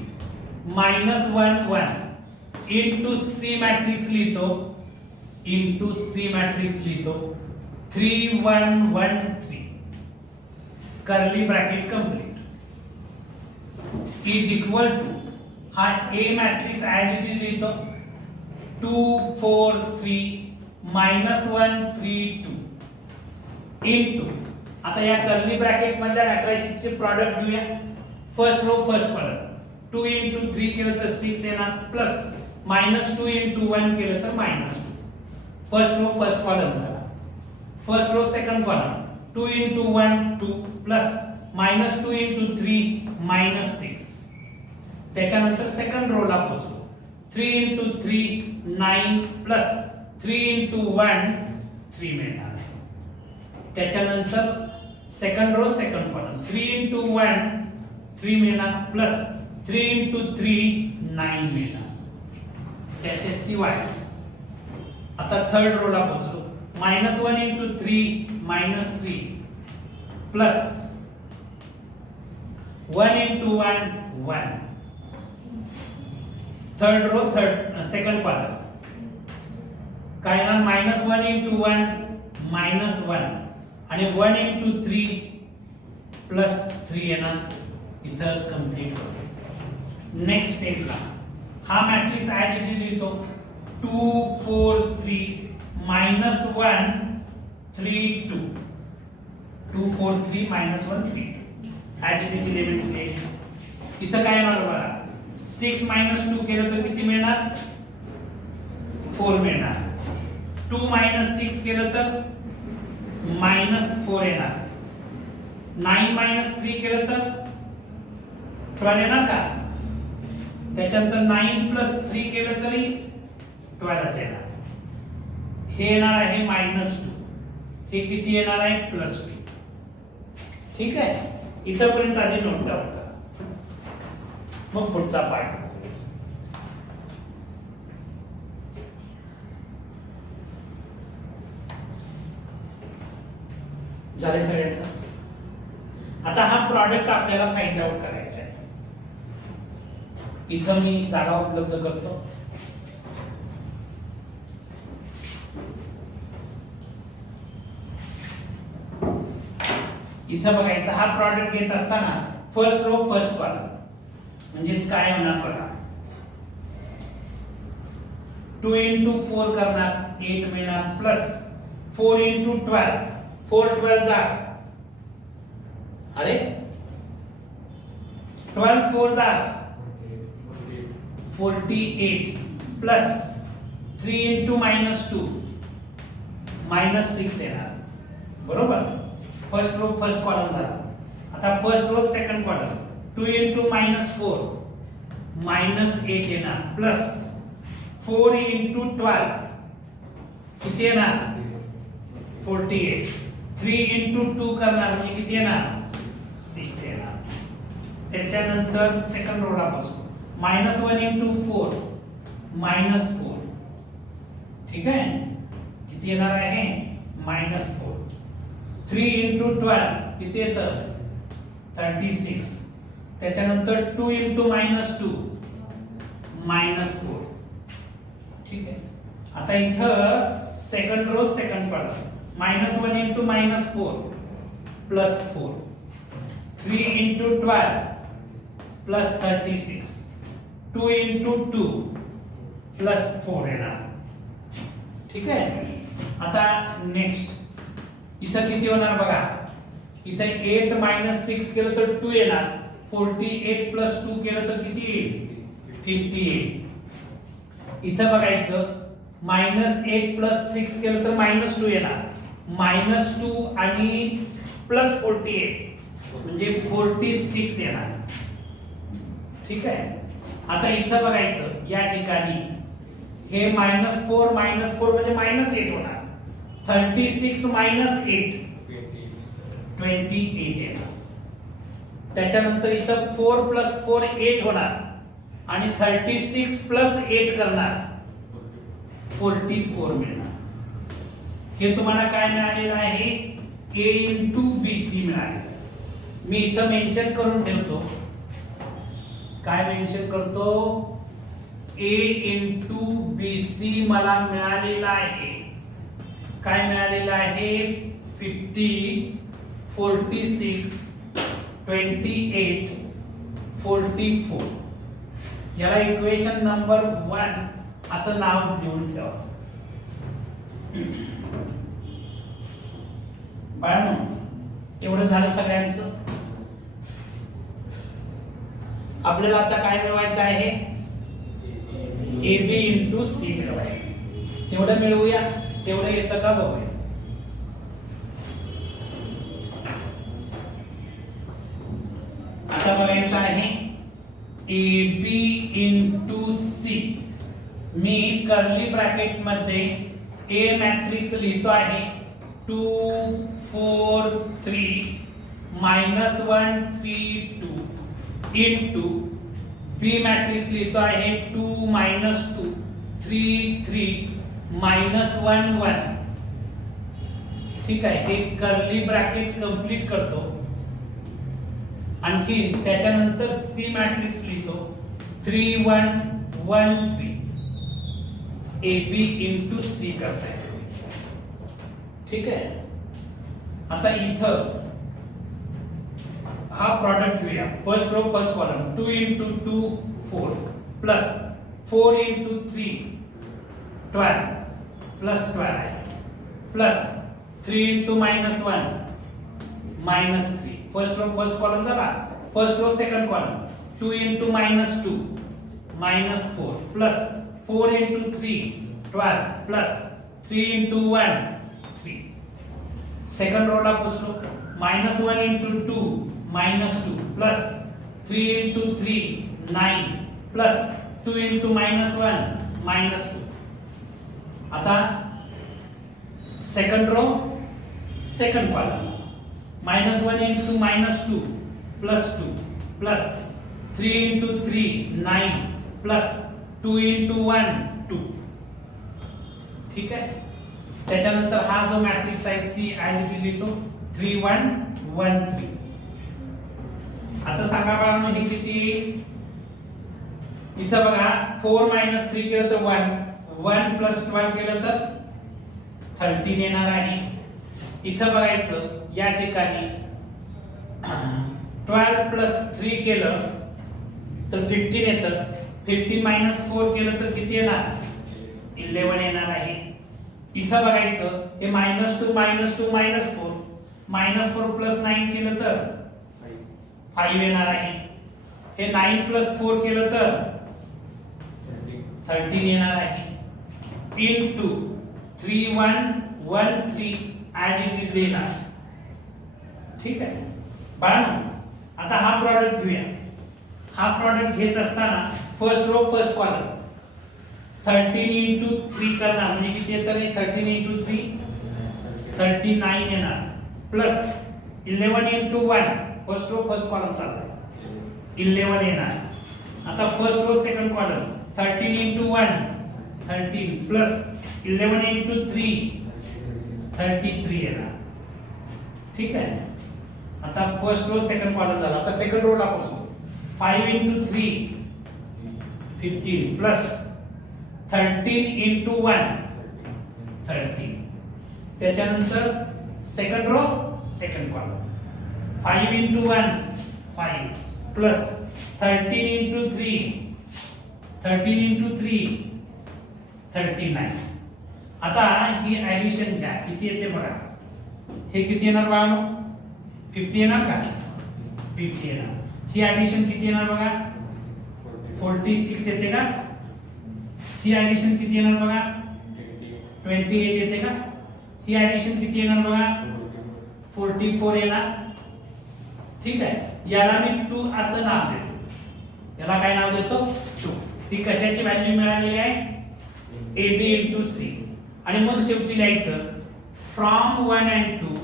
-1 1 इंटू सी मॅट्रिक्स लिहितो 3 1 1 3 curly bracket complete is equal to हा A matrix as it is लिहितो 2 4 3 -1 3 2 into आता या कर्ली ब्रॅकेट मधल्या मॅट्रिक्सचे प्रॉडक्ट घेऊया. First row first column 2 into 3 केलं तर 6 येणार प्लस -2 इंटू 1 केलं तर -2. फर्स्ट रो फर्स्ट कॉलम झाला. First row second column 2 into 1 2 plus -2 into 3 -6. त्याच्यानंतर सेकंड रो ला पोहोचलो 3 इंटू 3 9 प्लस 3 इंटू 1 3 मिळणार. त्याच्यानंतर second row second column 3 into 1 3 मिळणार प्लस 3 इंटू 3 9 मिळणार. त्याच्याशिवाय आता थर्ड रो ला पोहोचलो -1 into 3 -3 plus 1 into 1 1. Third row second column काय ना -1 इंटू 1 -1 आणि 1 इंटू 3 प्लस 3 येणार. इथं कंप्लीट होते. नेक्स्ट स्टेपला हा मॅट्रिक्स ऍज इट इज लिहितो 2 4 3 -1 3 2 2 4 3 -1 3 ऍज इट इज एलिमेंट्स लिहिले. इथं काय येणार बघा 6 -2 केलं तर किती मिळणार? 4 मिळणार. 2 -6 केलं तर -4 येणार. 9 -3 केलं तर 12 येणार का? त्याच्यानंतर 9 + 3 केलं तरी 12च येणार. हे येणार आहे -2. हे किती येणार आहे? +2. ठीक आहे, इथपर्यंत आधी नोट डाऊन करा. मग पुढचा पार्ट झाले सगळ्यांचा. आता हा प्रॉडक्ट आपल्याला फाइंड आउट करायचा आहे. इथं मी जागा उपलब्ध करतो. इथं बघायचं हा प्रॉडक्ट घेत असताना फर्स्ट रो फर्स्ट कॉलम म्हणजेच काय होणार बघा, 2 into 4 करणार 8 मिळणार प्लस 4 into 12, 4 12 जा, अरे 12 4 जा 48 प्लस 3 into -2 -6 येणार, बरोबर. फर्स्ट रो फर्स्ट कॉलम झाला. आता first row second column, 2 into -4 -8 येणार प्लस 4 into 12 किती येणार 48, 3 into 2 करणार म्हणजे किती येणार 6 येणार. त्याच्यानंतर सेकंड रोला बसू, -1 into 4 -4, ठीक आहे, किती येणार आहे -4. 3 into 12 किती येतं 36. त्याच्यानंतर 2 into -2 -4, ठीक आहे. आता इथं second row second column, -1 into -4 +4, 3 into 12 +36, 2 into 2 +4 येणार, ठीक आहे. आता नेक्स्ट इथं किती होणार बघा, इथं 8 - 6 केलं तर 2 येणार, 48 + 2 केलं तर किती येईल 58. इथं बघायचं -8 + 6 केलं तर -2 येणार, -2 आणि +48 म्हणजे 46 येणार, ठीक आहे. आता इथं बघायचं या ठिकाणी हे -4 म्हणजे -8 होणार, 36 - 8 28 येणार. त्याच्यानंतर इथं 4 + 4 8 होणार आणि 36 + 8 करणार 44 मिळणार. हे तुम्हाला काय मिळालेलं आहे A into BC मिळालेलं. मी इथं मेन्शन करून ठेवतो, काय मेन्शन करतो A into BC मला मिळालेला आहे, काय मिळालेलं आहे 50 46 28 44. याला इक्वेशन नंबर 1 असं नाव देऊन ठेवा. बाळांनो, एवढं झालं सगळ्यांचं. आपल्याला आता काय मिळवायचं आहे AB into C मिळवायचं. तेवढं मिळवूया, तेवढं येतं का बघूया. आता बघायचं आहे AB into C. मी कर्ली ब्रॅकेट मध्ये A मॅट्रिक्स लिहितो आहे 2 4 3 -1 3 2 into B मॅट्रिक्स लिहितो आहे 2 -2 3 3 -1 1, ठीक आहे. हे कर्ली ब्रॅकेट कंप्लीट करतो. आणखी त्याच्यानंतर C मॅट्रिक्स लिहितो 3 1 1 3 AB into C करता येतो, ठीक आहे. आता इथं हा प्रॉडक्ट घेऊया. First row first column 2 into 2 4 plus 4 into 3 12 plus 12 आहे plus 3 into -1 -3. First row first column झाला. First row second column 2 into -2 -4 plus 4 into 3 12 plus 3 into 1 3. Second row ला पुसलो -1 into 2 -2 plus 3 into 3 9 plus 2 into -1 -2. आता second row second column -1 into -2 plus 2 plus 3 into 3 9 plus 2 into 1 2, ठीक आहे. त्याच्यानंतर हा जो matrix आहे C ऍज इट इज लिहितो 3 1 1 3. आता सांगा बाळांनो हे किती, इथं बघा 4 - 3 केलं तर 1 1 + 12 केलं तर 13 येणार आहे. इथं बघायचं या ठिकाणी 12 + 3 केलं तर 15 येतं. 15 मायनस 4 केलं तर किती येणार? 11 येणार आहे. इथं बघायचं हे -2 -2 -4 -4 प्लस 9 केलं तर 5 येणार आहे. हे 9 प्लस 4 केलं तर 13 येणार आहे. into 3113 ऍज इट इज लिहिणार. ठीक आहे बाळांनो, आता हा प्रॉडक्ट घेऊया. हा प्रॉडक्ट घेत असताना first row first column 13 into 3 करणार म्हणजे किती येतं? 13 into 3 39 येणार plus 11 into 1 first row first column चाललाय 11 येणार. आता first row second column 13 into 1 13 plus 11 into 3 33 येणार. ठीक आहे. आता फर्स्ट रो सेकंड कॉलम झाला. आता सेकंड रो ला पासून 5 into 3 15 प्लस 13 into 1 13. त्याच्यानंतर second row second column 5 into 1 5 plus 13 into 3 13 into 3 39. आता ही ऍडिशन घ्या. किती येते बघा. हे किती येणार बाळांनो? 50 येणार का? 50 येणार. ही ऍडिशन किती येणार बघा? 46 येते का? ही ऍडिशन किती येणार बघा? 28 येते का? ही ऍडिशन किती येणार बघा? 44 येणार. ठीक आहे. याला मी 2 असं नाव देतो. याला काय नाव देतो? 2. ही कशाची व्हॅल्यू मिळालेली आहे? AB into C. आणि मग शेवटी लिहायचं फ्रॉम 1 and 2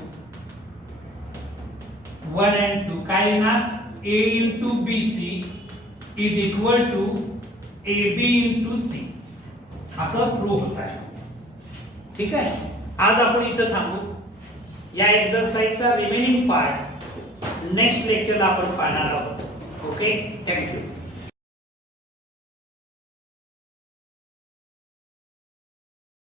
1 and 2 काय येणार? A into BC is equal to AB into C. असं प्रूव्ह होत आहे. ठीक आहे. आज आपण इथं थांबू. या एक्सरसाइजचा रिमेनिंग पार्ट नेक्स्ट लेक्चरला आपण पाहणार आहोत. Okay, thank you.